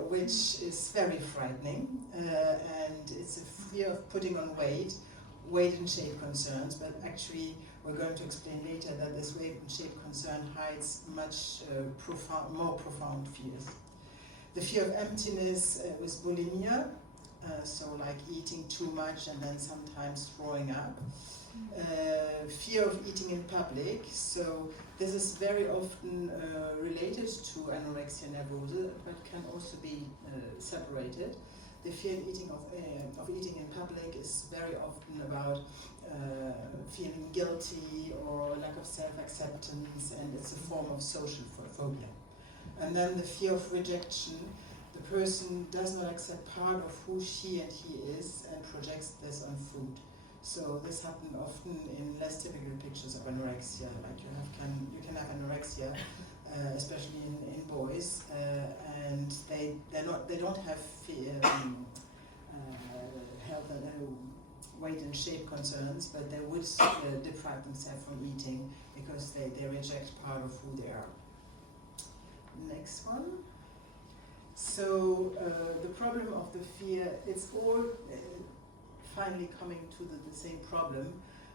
which is very frightening, and it's a fear of putting on weight and shape concerns, but actually we're going to explain later that this weight and shape concern hides much more profound fears. The fear of emptiness with bulimia, so like eating too much and then sometimes throwing up. Fear of eating in public, so this is very often related to anorexia nervosa, but can also be separated. The fear of eating in public is very often about feeling guilty or lack of self-acceptance, and it's a form of social phobia. And then the fear of rejection. The person does not accept part of who she and he is and projects this on food. So this happens often in less typical pictures of anorexia. Like you can have anorexia, especially in boys, and they don't have health weight and shape concerns, but they would deprive themselves from eating because they reject part of who they are. Next one. So the problem of the fear, it's all finally coming to the same problem.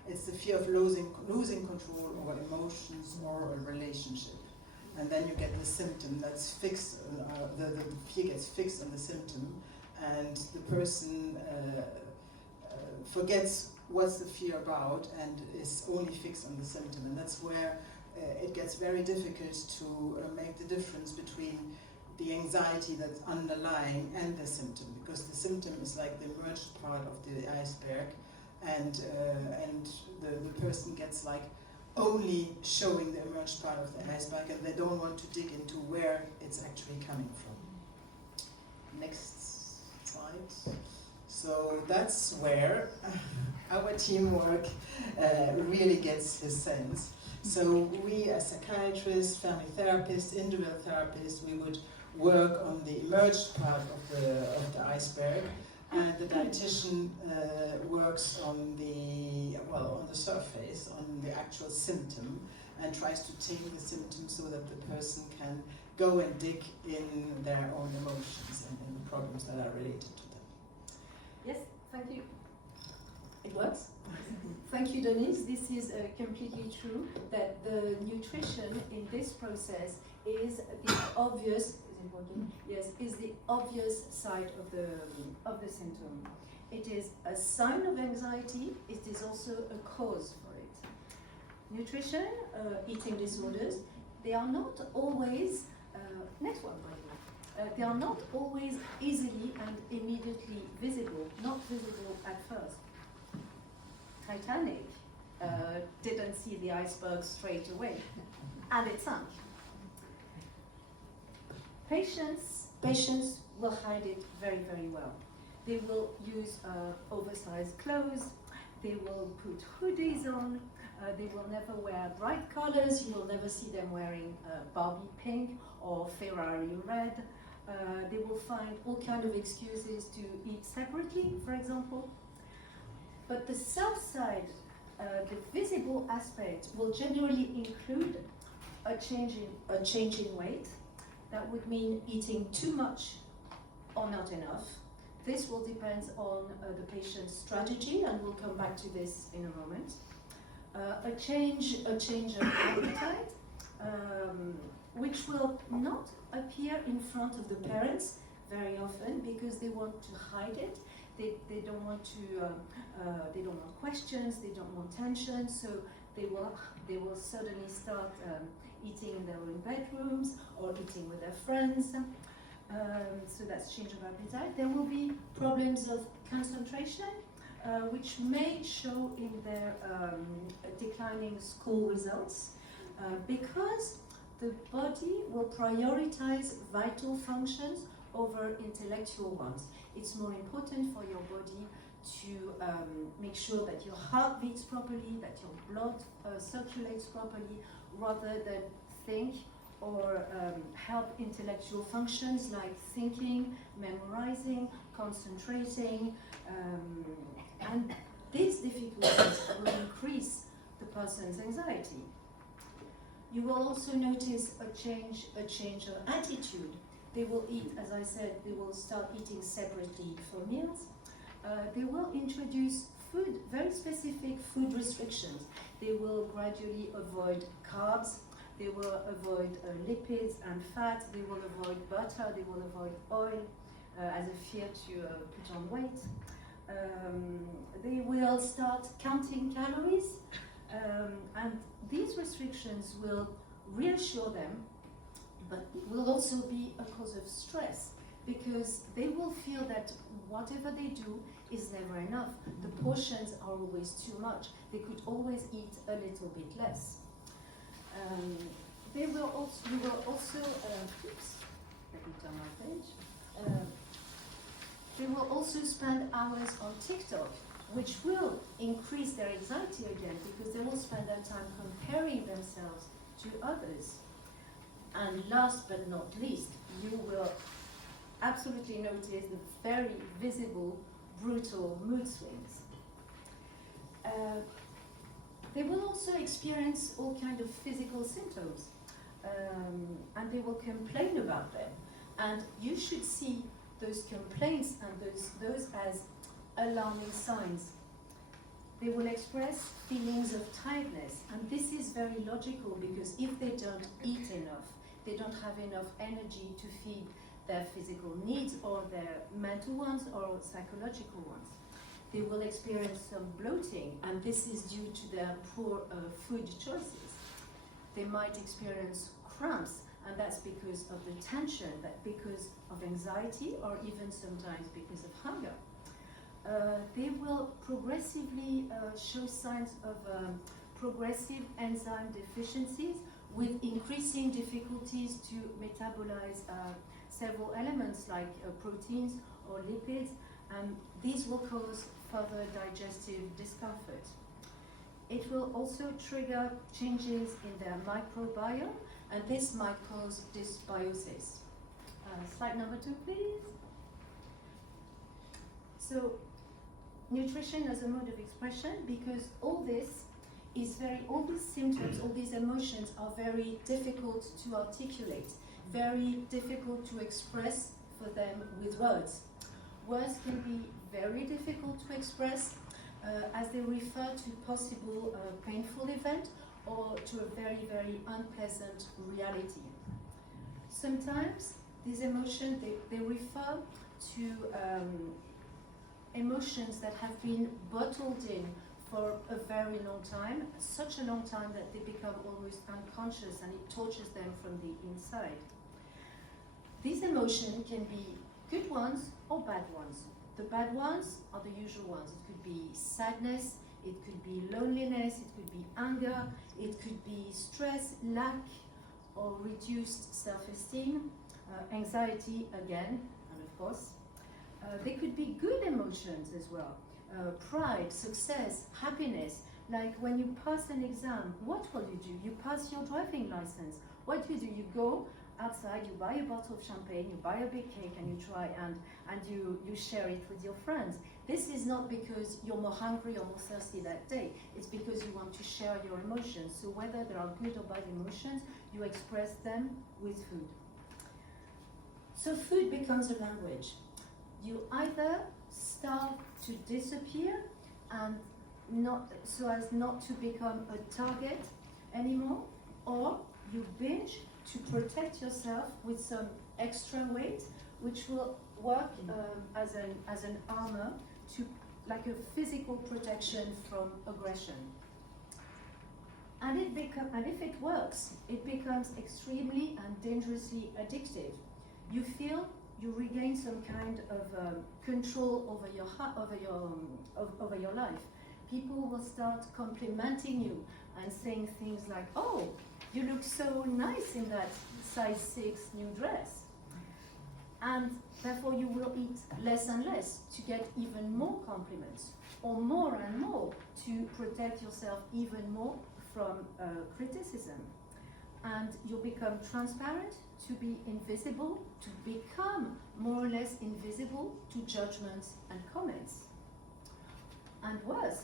It's the fear of losing control over emotions or a relationship. And then you get the symptom that's fixed, the fear gets fixed on the symptom, and the person forgets what's the fear about and is only fixed on the symptom. And that's where it gets very difficult to make the difference between the anxiety that's underlying and the symptom, because the symptom is like the emerged part of the iceberg, and the person gets like only showing the emerged part of the iceberg, and they don't want to dig into where it's actually coming from. Next slide. So that's where our teamwork really gets his sense. So we as psychiatrists, family therapists, individual therapists, we would work on the emerged part of the iceberg, and the dietitian works on the surface, on the actual symptom, and tries to take the symptom so that the person can go and dig in their own emotions and in the problems that are related to them. Yes, thank you. It works? Thank you, Denise. This is completely true, that the nutrition in this process is the obvious, is it working? Yes, is the obvious side of the symptom. It is a sign of anxiety, it is also a cause for it. Nutrition, eating disorders, they are not always, next one, by the way. They are not always easily and immediately visible, not visible at first. Titanic didn't see the iceberg straight away, and it sank. Patients will hide it very, very well. They will use oversized clothes, they will put hoodies on, they will never wear bright colors, you will never see them wearing Barbie pink or Ferrari red. They will find all kinds of excuses to eat separately, for example. But the self side, the visible aspect, will generally include a change in weight. That would mean eating too much or not enough. This will depend on the patient's strategy, and we'll come back to this in a moment. A change of appetite, which will not appear in front of the parents very often because they want to hide it. They don't want they don't want questions, they don't want tension, so they will suddenly start eating in their own bedrooms or eating with their friends. So that's change of appetite. There will be problems of concentration, which may show in their declining school results, because the body will prioritize vital functions over intellectual ones. It's more important for your body to make sure that your heart beats properly, that your blood circulates properly, rather than think or help intellectual functions like thinking, memorizing, concentrating, and these difficulties will increase the person's anxiety. You will also notice a change of attitude. They will eat, as I said, they will start eating separately for meals. They will introduce food, very specific food restrictions. They will gradually avoid carbs, they will avoid lipids and fat, they will avoid butter, they will avoid oil as a fear to put on weight. They will start counting calories, and these restrictions will reassure them, but it will also be a cause of stress, because they will feel that whatever they do is never enough. The portions are always too much. They could always eat a little bit less. You will also, oops, let me turn my page. They will also spend hours on TikTok, which will increase their anxiety again, because they will spend their time comparing themselves to others. And last but not least, you will absolutely notice the very visible, brutal mood swings. They will also experience all kind of physical symptoms, and they will complain about them. And you should see those complaints and those as alarming signs. They will express feelings of tiredness, and this is very logical because if they don't eat enough, they don't have enough energy to feed their physical needs or their mental ones or psychological ones. They will experience some bloating, and this is due to their poor food choices. They might experience cramps, and that's because of the tension, but because of anxiety, or even sometimes because of hunger. They will progressively show signs of progressive enzyme deficiencies with increasing difficulties to metabolize several elements like proteins or lipids, and these will cause further digestive discomfort. It will also trigger changes in their microbiome, and this might cause dysbiosis. Slide number 2, please. So, nutrition as a mode of expression, because all these symptoms, all these emotions are very difficult to articulate, very difficult to express for them with words. Words can be very difficult to express as they refer to possible painful event or to a very, very unpleasant reality. Sometimes these emotions, they refer to emotions that have been bottled in for a very long time, such a long time that they become almost unconscious and it tortures them from the inside. These emotions can be good ones or bad ones. The bad ones are the usual ones. It could be sadness, it could be loneliness, it could be anger, it could be stress, lack or reduced self-esteem, anxiety again, and of course. They could be good emotions as well. Pride, success, happiness. Like when you pass an exam, what will you do? You pass your driving license. What do? You go outside, you buy a bottle of champagne, you buy a big cake, and you try and you share it with your friends. This is not because you're more hungry or more thirsty that day. It's because you want to share your emotions. So whether there are good or bad emotions, you express them with food. So food becomes a language. You either start to disappear and not so as not to become a target anymore, or you binge to protect yourself with some extra weight, which will work as an armor to like a physical protection from aggression. And if it works, it becomes extremely and dangerously addictive. You feel you regain some kind of control over your life. People will start complimenting you and saying things like, "Oh, you look so nice in that size 6 new dress." And therefore you will eat less and less to get even more compliments, or more and more to protect yourself even more from criticism. And you'll become transparent to be invisible, to become more or less invisible to judgments and comments. And worse,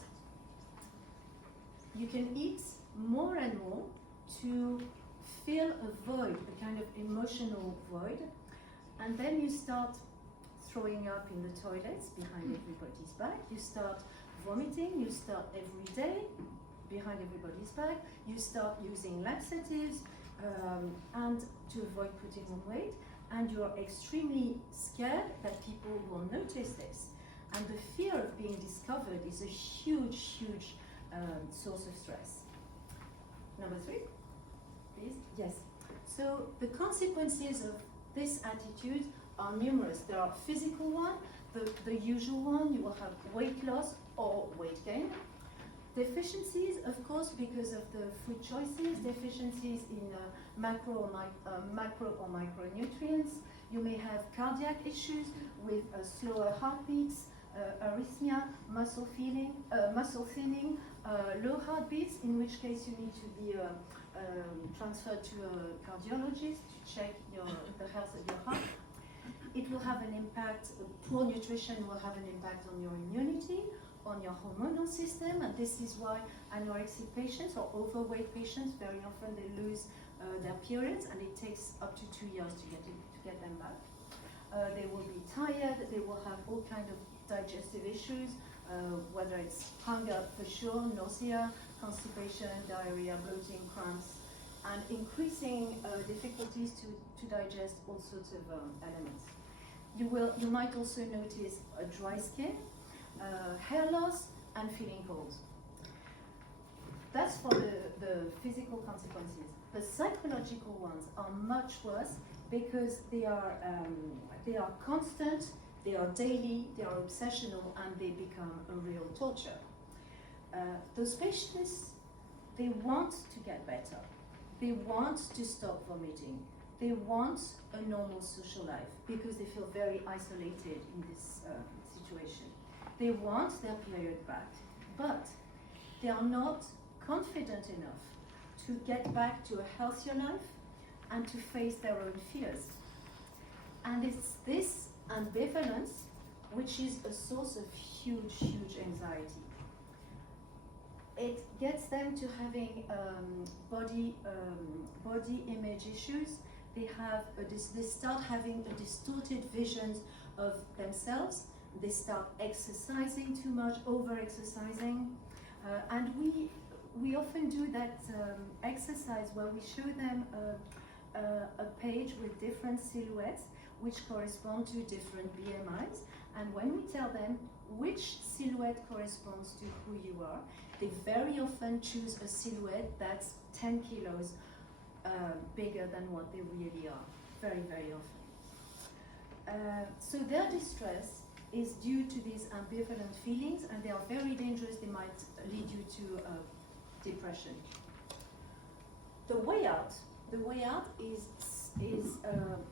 you can eat more and more to fill a void, a kind of emotional void, and then you start throwing up in the toilets behind everybody's back, you start vomiting, you start every day behind everybody's back, you start using laxatives and to avoid putting on weight, and you're extremely scared that people will notice this. And the fear of being discovered is a huge, huge source of stress. Number 3, please. Yes. So the consequences of this attitude are numerous. There are physical ones, the usual one, you will have weight loss or weight gain. Deficiencies, of course, because of the food choices, deficiencies in macro or micronutrients. You may have cardiac issues with slower heartbeats, arrhythmia, muscle thinning, low heartbeats, in which case you need to be transferred to a cardiologist to check the health of your heart. It will have an impact, poor nutrition will have an impact on your immunity, on your hormonal system, and this is why anorexic patients or overweight patients, very often they lose their periods, and it takes up to 2 years to get them back. They will be tired, they will have all kinds of digestive issues, whether it's hunger for sure, nausea, constipation, diarrhea, bloating, cramps, and increasing difficulties to digest all sorts of elements. You might also notice a dry skin, hair loss, and feeling cold. That's for the physical consequences. The psychological ones are much worse because they are constant, they are daily, they are obsessional, and they become a real torture. Those patients, they want to get better. They want to stop vomiting. They want a normal social life because they feel very isolated in this situation. They want their period back, but they are not confident enough to get back to a healthier life and to face their own fears. And it's this ambivalence which is a source of huge, huge anxiety. It gets them to having body image issues. They start having a distorted vision of themselves. They start exercising too much, over-exercising, and we often do that exercise where we show them a page with different silhouettes which correspond to different BMIs, and when we tell them which silhouette corresponds to who you are, they very often choose a silhouette that's 10 kilos bigger than what they really are, very, very often. So their distress is due to these ambivalent feelings, and they are very dangerous. They might lead you to depression. The way out is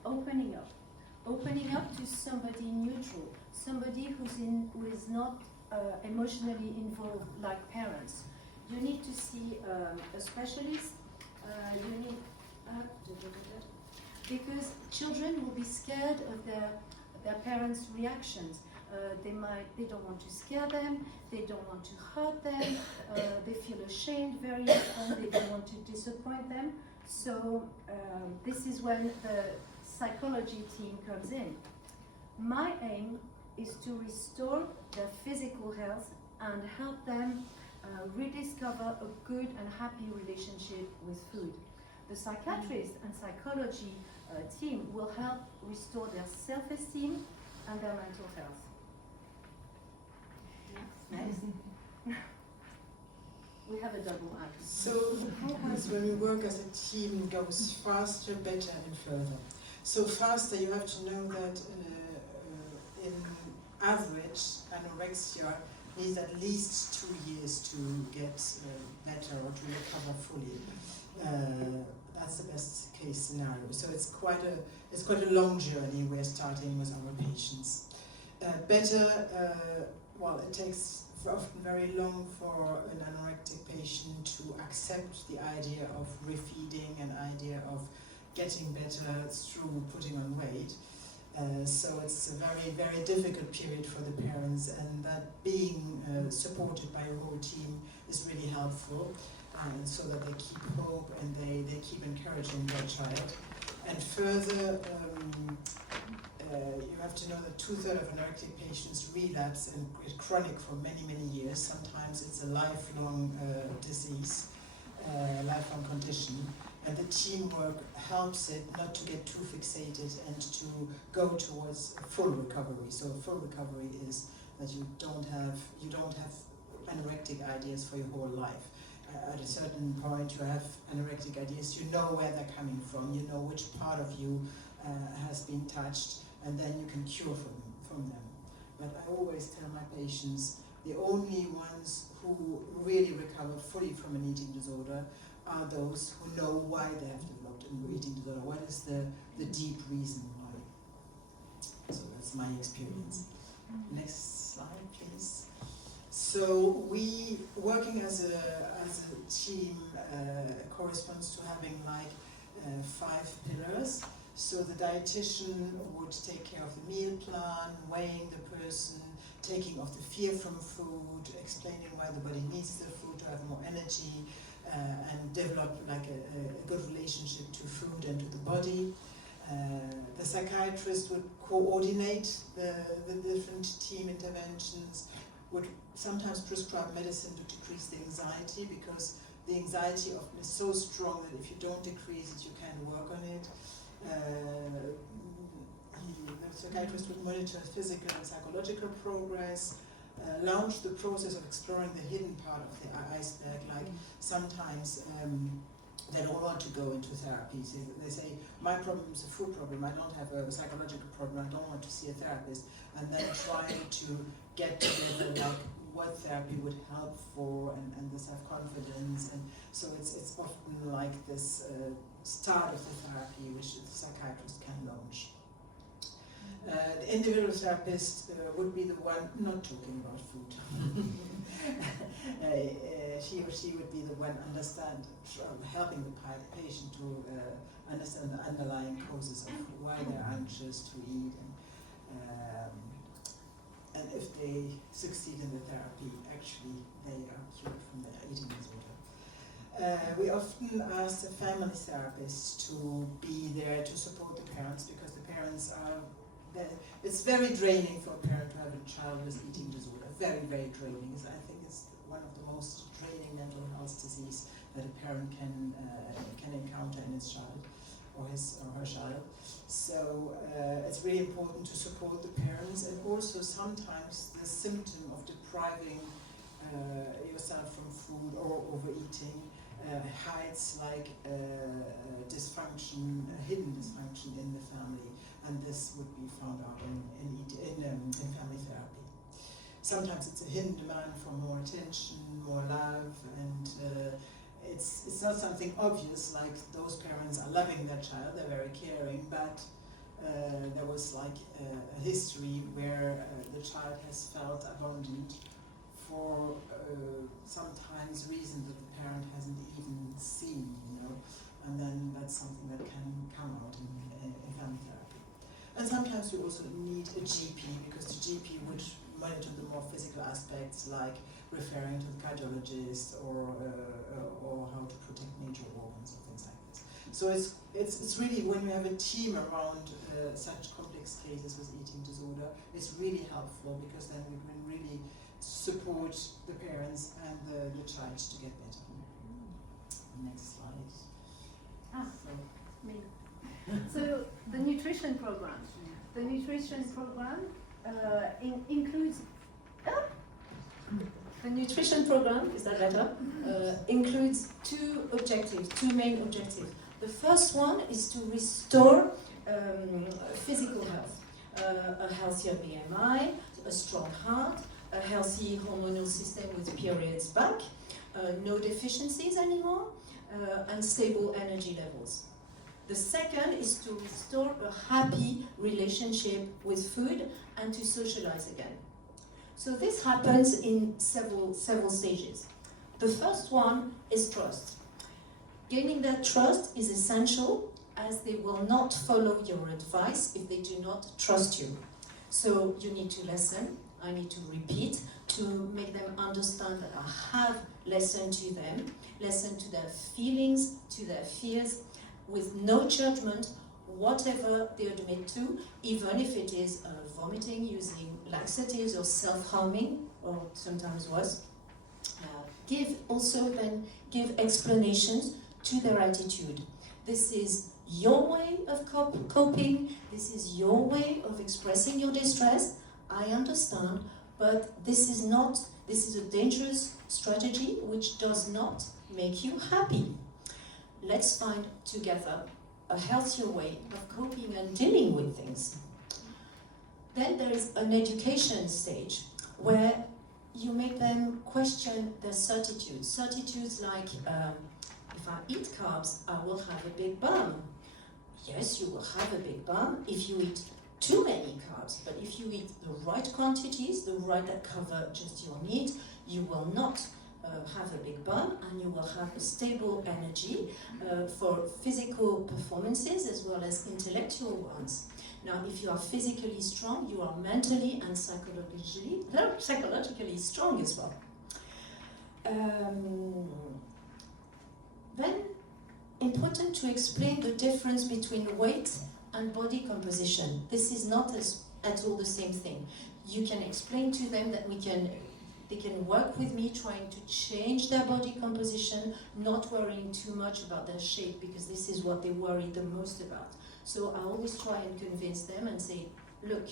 opening up to somebody neutral, somebody who is not emotionally involved, like parents. You need to see a specialist. Because children will be scared of their parents' reactions. They don't want to scare them, they don't want to hurt them, they feel ashamed very often, they don't want to disappoint them. So this is when the psychology team comes in. My aim is to restore their physical health and help them rediscover a good and happy relationship with food. The psychiatrist and psychology team will help restore their self-esteem and their mental health. Next. We have a double act. So the problem is when we work as a team, it goes faster, better, and further. So faster, you have to know that in average, anorexia needs at least 2 years to get better or to recover fully. That's the best case scenario. So it's quite a long journey we're starting with our patients. Better, well, it takes often very long for an anorectic patient to accept the idea of refeeding, an idea of getting better through putting on weight. So it's a very, very difficult period for the parents, and that being supported by a whole team is really helpful, so that they keep hope and they keep encouraging their child. And further, you have to know that 2/3 of anorectic patients relapse and get chronic for many, many years. Sometimes it's a lifelong disease, lifelong condition. And the teamwork helps it not to get too fixated and to go towards full recovery. So full recovery is that you don't have anorectic ideas for your whole life. At a certain point you have anorectic ideas, you know where they're coming from, you know which part of you has been touched, and then you can cure from them. But I always tell my patients, the only ones who really recover fully from an eating disorder are those who know why they have developed an eating disorder. What is the deep reason why? So that's my experience. Next slide, please. So we, working as a team, corresponds to having like 5 pillars. So the dietitian would take care of the meal plan, weighing the person, taking off the fear from food, explaining why the body needs the food to have more energy, and develop like a good relationship to food and to the body. The psychiatrist would coordinate the different team interventions, would sometimes prescribe medicine to decrease the anxiety, because the anxiety often is so strong that if you don't decrease it, you can't work on it. The psychiatrist would monitor physical and psychological progress, launch the process of exploring the hidden part of the iceberg. Like sometimes they don't want to go into therapy. So they say, my problem is a food problem, I don't have a psychological problem, I don't want to see a therapist. And then trying to get together like what therapy would help for, and the self-confidence. And so it's often like this start of the therapy which the psychiatrist can launch. The individual therapist would be the one not talking about food. He or she would be the one helping the patient to understand the underlying causes of why they're anxious to eat, and if they succeed in the therapy, actually they are cured from their eating disorder. We often ask the family therapist to be there to support the parents, because the parents are it's very draining for a parent to have a child with eating disorder. Very, very draining. I think it's one of the most draining mental health disease that a parent can encounter in his child or his or her child. So it's really important to support the parents, and also sometimes the symptom of depriving yourself from food or overeating hides like dysfunction, hidden dysfunction in the family. And this would be found out in family therapy. Sometimes it's a hidden demand for more attention, more love, and it's not something obvious, like those parents are loving their child, they're very caring, but there was like a history where the child has felt abandoned for sometimes reasons that the parent hasn't even seen, and then that's something that can come out in family therapy. And sometimes you also need a GP, because the GP would monitor the more physical aspects, like referring to the cardiologist or how to protect major organs or things like this. So it's really, when you have a team around such complex cases with eating disorder, it's really helpful, because then we can really support the parents and the child to get better. Next slide. Me. So the nutrition program. The nutrition program includes. The nutrition program, is that better? Includes two main objectives. The first one is to restore physical health, a healthier BMI, a strong heart, a healthy hormonal system with periods back, no deficiencies anymore, and stable energy levels. The second is to restore a happy relationship with food and to socialize again. So this happens in several stages. The first one is trust. Gaining that trust is essential, as they will not follow your advice if they do not trust you. So you need to listen, I need to repeat, to make them understand that I have listened to them, listen to their feelings, to their fears, with no judgment, whatever they admit to, even if it is vomiting, using laxatives, or self-harming, or sometimes worse. Give explanations to their attitude. This is your way of coping, this is your way of expressing your distress. I understand, but this is a dangerous strategy which does not make you happy. Let's find together a healthier way of coping and dealing with things. Then there is an education stage where you make them question their certitudes. Certitudes like, if I eat carbs, I will have a big bum. Yes, you will have a big bum if you eat too many carbs, but if you eat the right quantities, that cover just your needs, you will not have a big bum, and you will have a stable energy for physical performances as well as intellectual ones. Now, if you are physically strong, you are mentally and psychologically strong as well. Then, important to explain the difference between weight and body composition. This is not at all the same thing. You can explain to them that they can work with me trying to change their body composition, not worrying too much about their shape, because this is what they worry the most about. So I always try and convince them and say, look,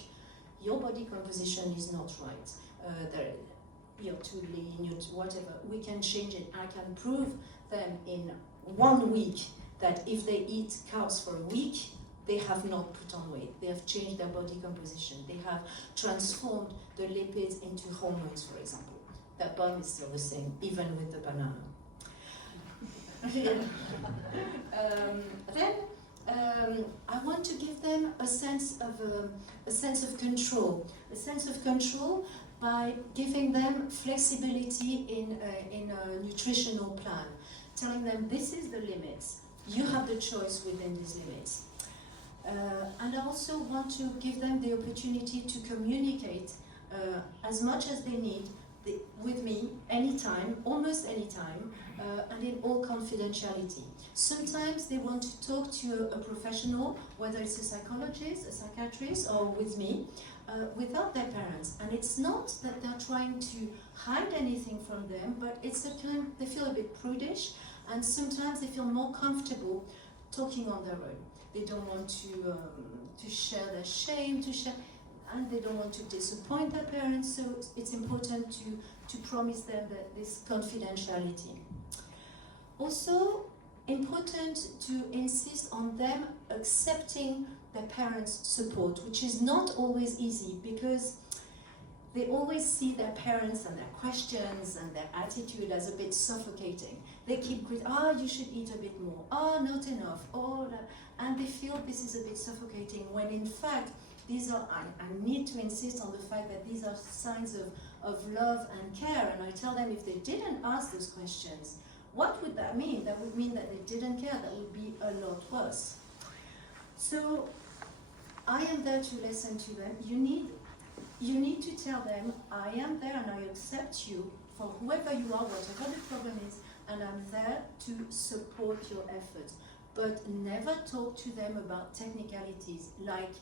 your body composition is not right. You're too lean, you're too whatever. We can change it. I can prove them in 1 week that if they eat carbs for a week, they have not put on weight. They have changed their body composition. They have transformed the lipids into hormones, for example. Their bum is still the same, even with the banana. I want to give them a sense of control. A sense of control by giving them flexibility in a nutritional plan. Telling them this is the limits. You have the choice within these limits. And I also want to give them the opportunity to communicate as much as they need with me anytime, almost anytime, and in all confidentiality. Sometimes they want to talk to a professional, whether it's a psychologist, a psychiatrist, or with me, without their parents. And it's not that they're trying to hide anything from them, but it's a kind, they feel a bit prudish, and sometimes they feel more comfortable talking on their own. They don't want to share their shame, and they don't want to disappoint their parents, so it's important to promise them that this confidentiality. Also, important to insist on them accepting their parents' support, which is not always easy, because they always see their parents and their questions and their attitude as a bit suffocating. They keep going, you should eat a bit more, not enough, and they feel this is a bit suffocating, when in fact, these are, I need to insist on the fact that these are signs of love and care, and I tell them if they didn't ask those questions, what would that mean? That would mean that they didn't care, that would be a lot worse. So, I am there to listen to them. You need to tell them, I am there and I accept you for whoever you are, whatever the problem is, and I'm there to support your efforts. But never talk to them about technicalities like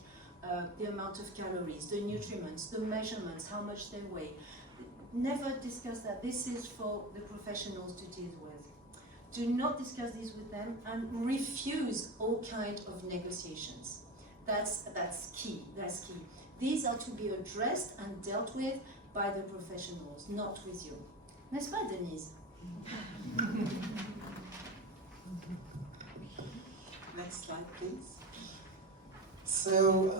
the amount of calories, the nutriments, the measurements, how much they weigh. Never discuss that. This is for the professionals to deal with. Do not discuss this with them, and refuse all kinds of negotiations. That's key. That's key. These are to be addressed and dealt with by the professionals, not with you. N'est-ce pas, Denise? Next slide, please. So,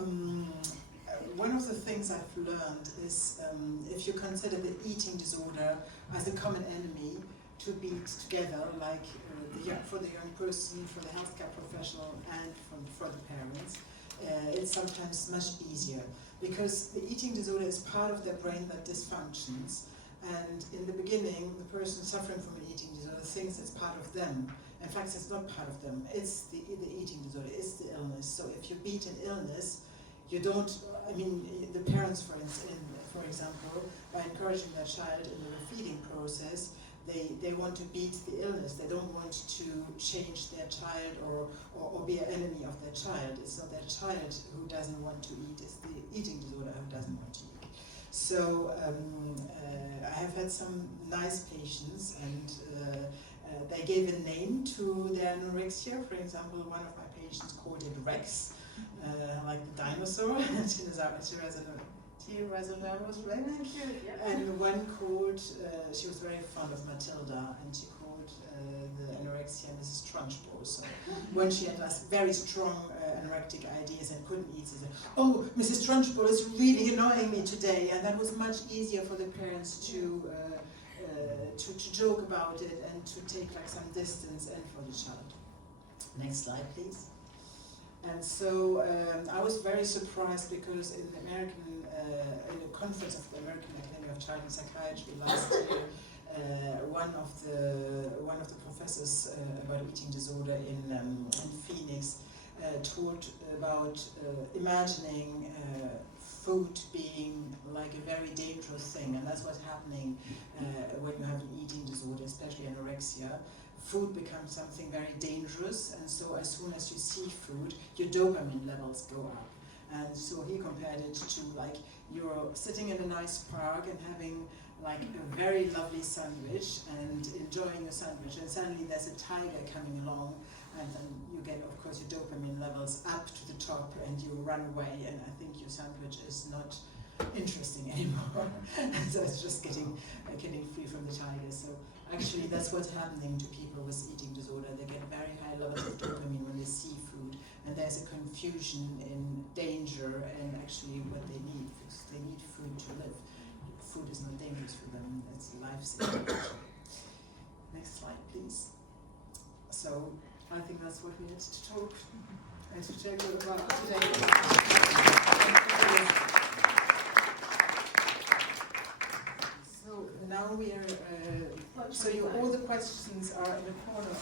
one of the things I've learned is if you consider the eating disorder as a common enemy to be together, like for the young person, for the healthcare professional, and for the parents, it's sometimes much easier, because the eating disorder is part of their brain that dysfunctions, and in the beginning, the person suffering from an eating disorder thinks it's part of them. In fact, it's not part of them. It's the eating disorder. It's the illness. So if you beat an illness, you don't. I mean, the parents, for example, by encouraging their child in the feeding process, they want to beat the illness. They don't want to change their child or be an enemy of their child. It's not their child who doesn't want to eat. It's the eating disorder who doesn't want to eat. So I have had some nice patients, and they gave a name to their anorexia. For example, one of my patients called it Rex, like the dinosaur. Tyrannosaurus Rex. And one called, she was very fond of Matilda, and she called the anorexia Mrs. Trunchbull. So when she had very strong anorectic ideas and couldn't eat, she said, "Oh, Mrs. Trunchbull is really annoying me today," and that was much easier for the parents to joke about it and to take like some distance, and for the child. Next slide, please. And so I was very surprised, because in the in a conference of the American Academy of Child and Psychiatry last year, one of the professors about eating disorder in Phoenix taught about imagining food being like a very dangerous thing, and that's what's happening when you have an eating disorder, especially anorexia. Food becomes something very dangerous, and so as soon as you see food, your dopamine levels go up. And so he compared it to like you're sitting in a nice park and having like a very lovely sandwich and enjoying your sandwich, and suddenly there's a tiger coming along, and then you get, of course, your dopamine levels up to the top and you run away, and I think your sandwich is not interesting anymore. And so it's just getting free from the tiger. So actually that's what's happening to people with eating disorder. They get very high levels of dopamine when they see food, and there's a confusion in danger and actually what they need, because they need food to live. Food is not dangerous for them, it's a life-saving. Next slide, please. So I think that's what we need to talk and to tell you about today. So now we are, all the questions are in the corner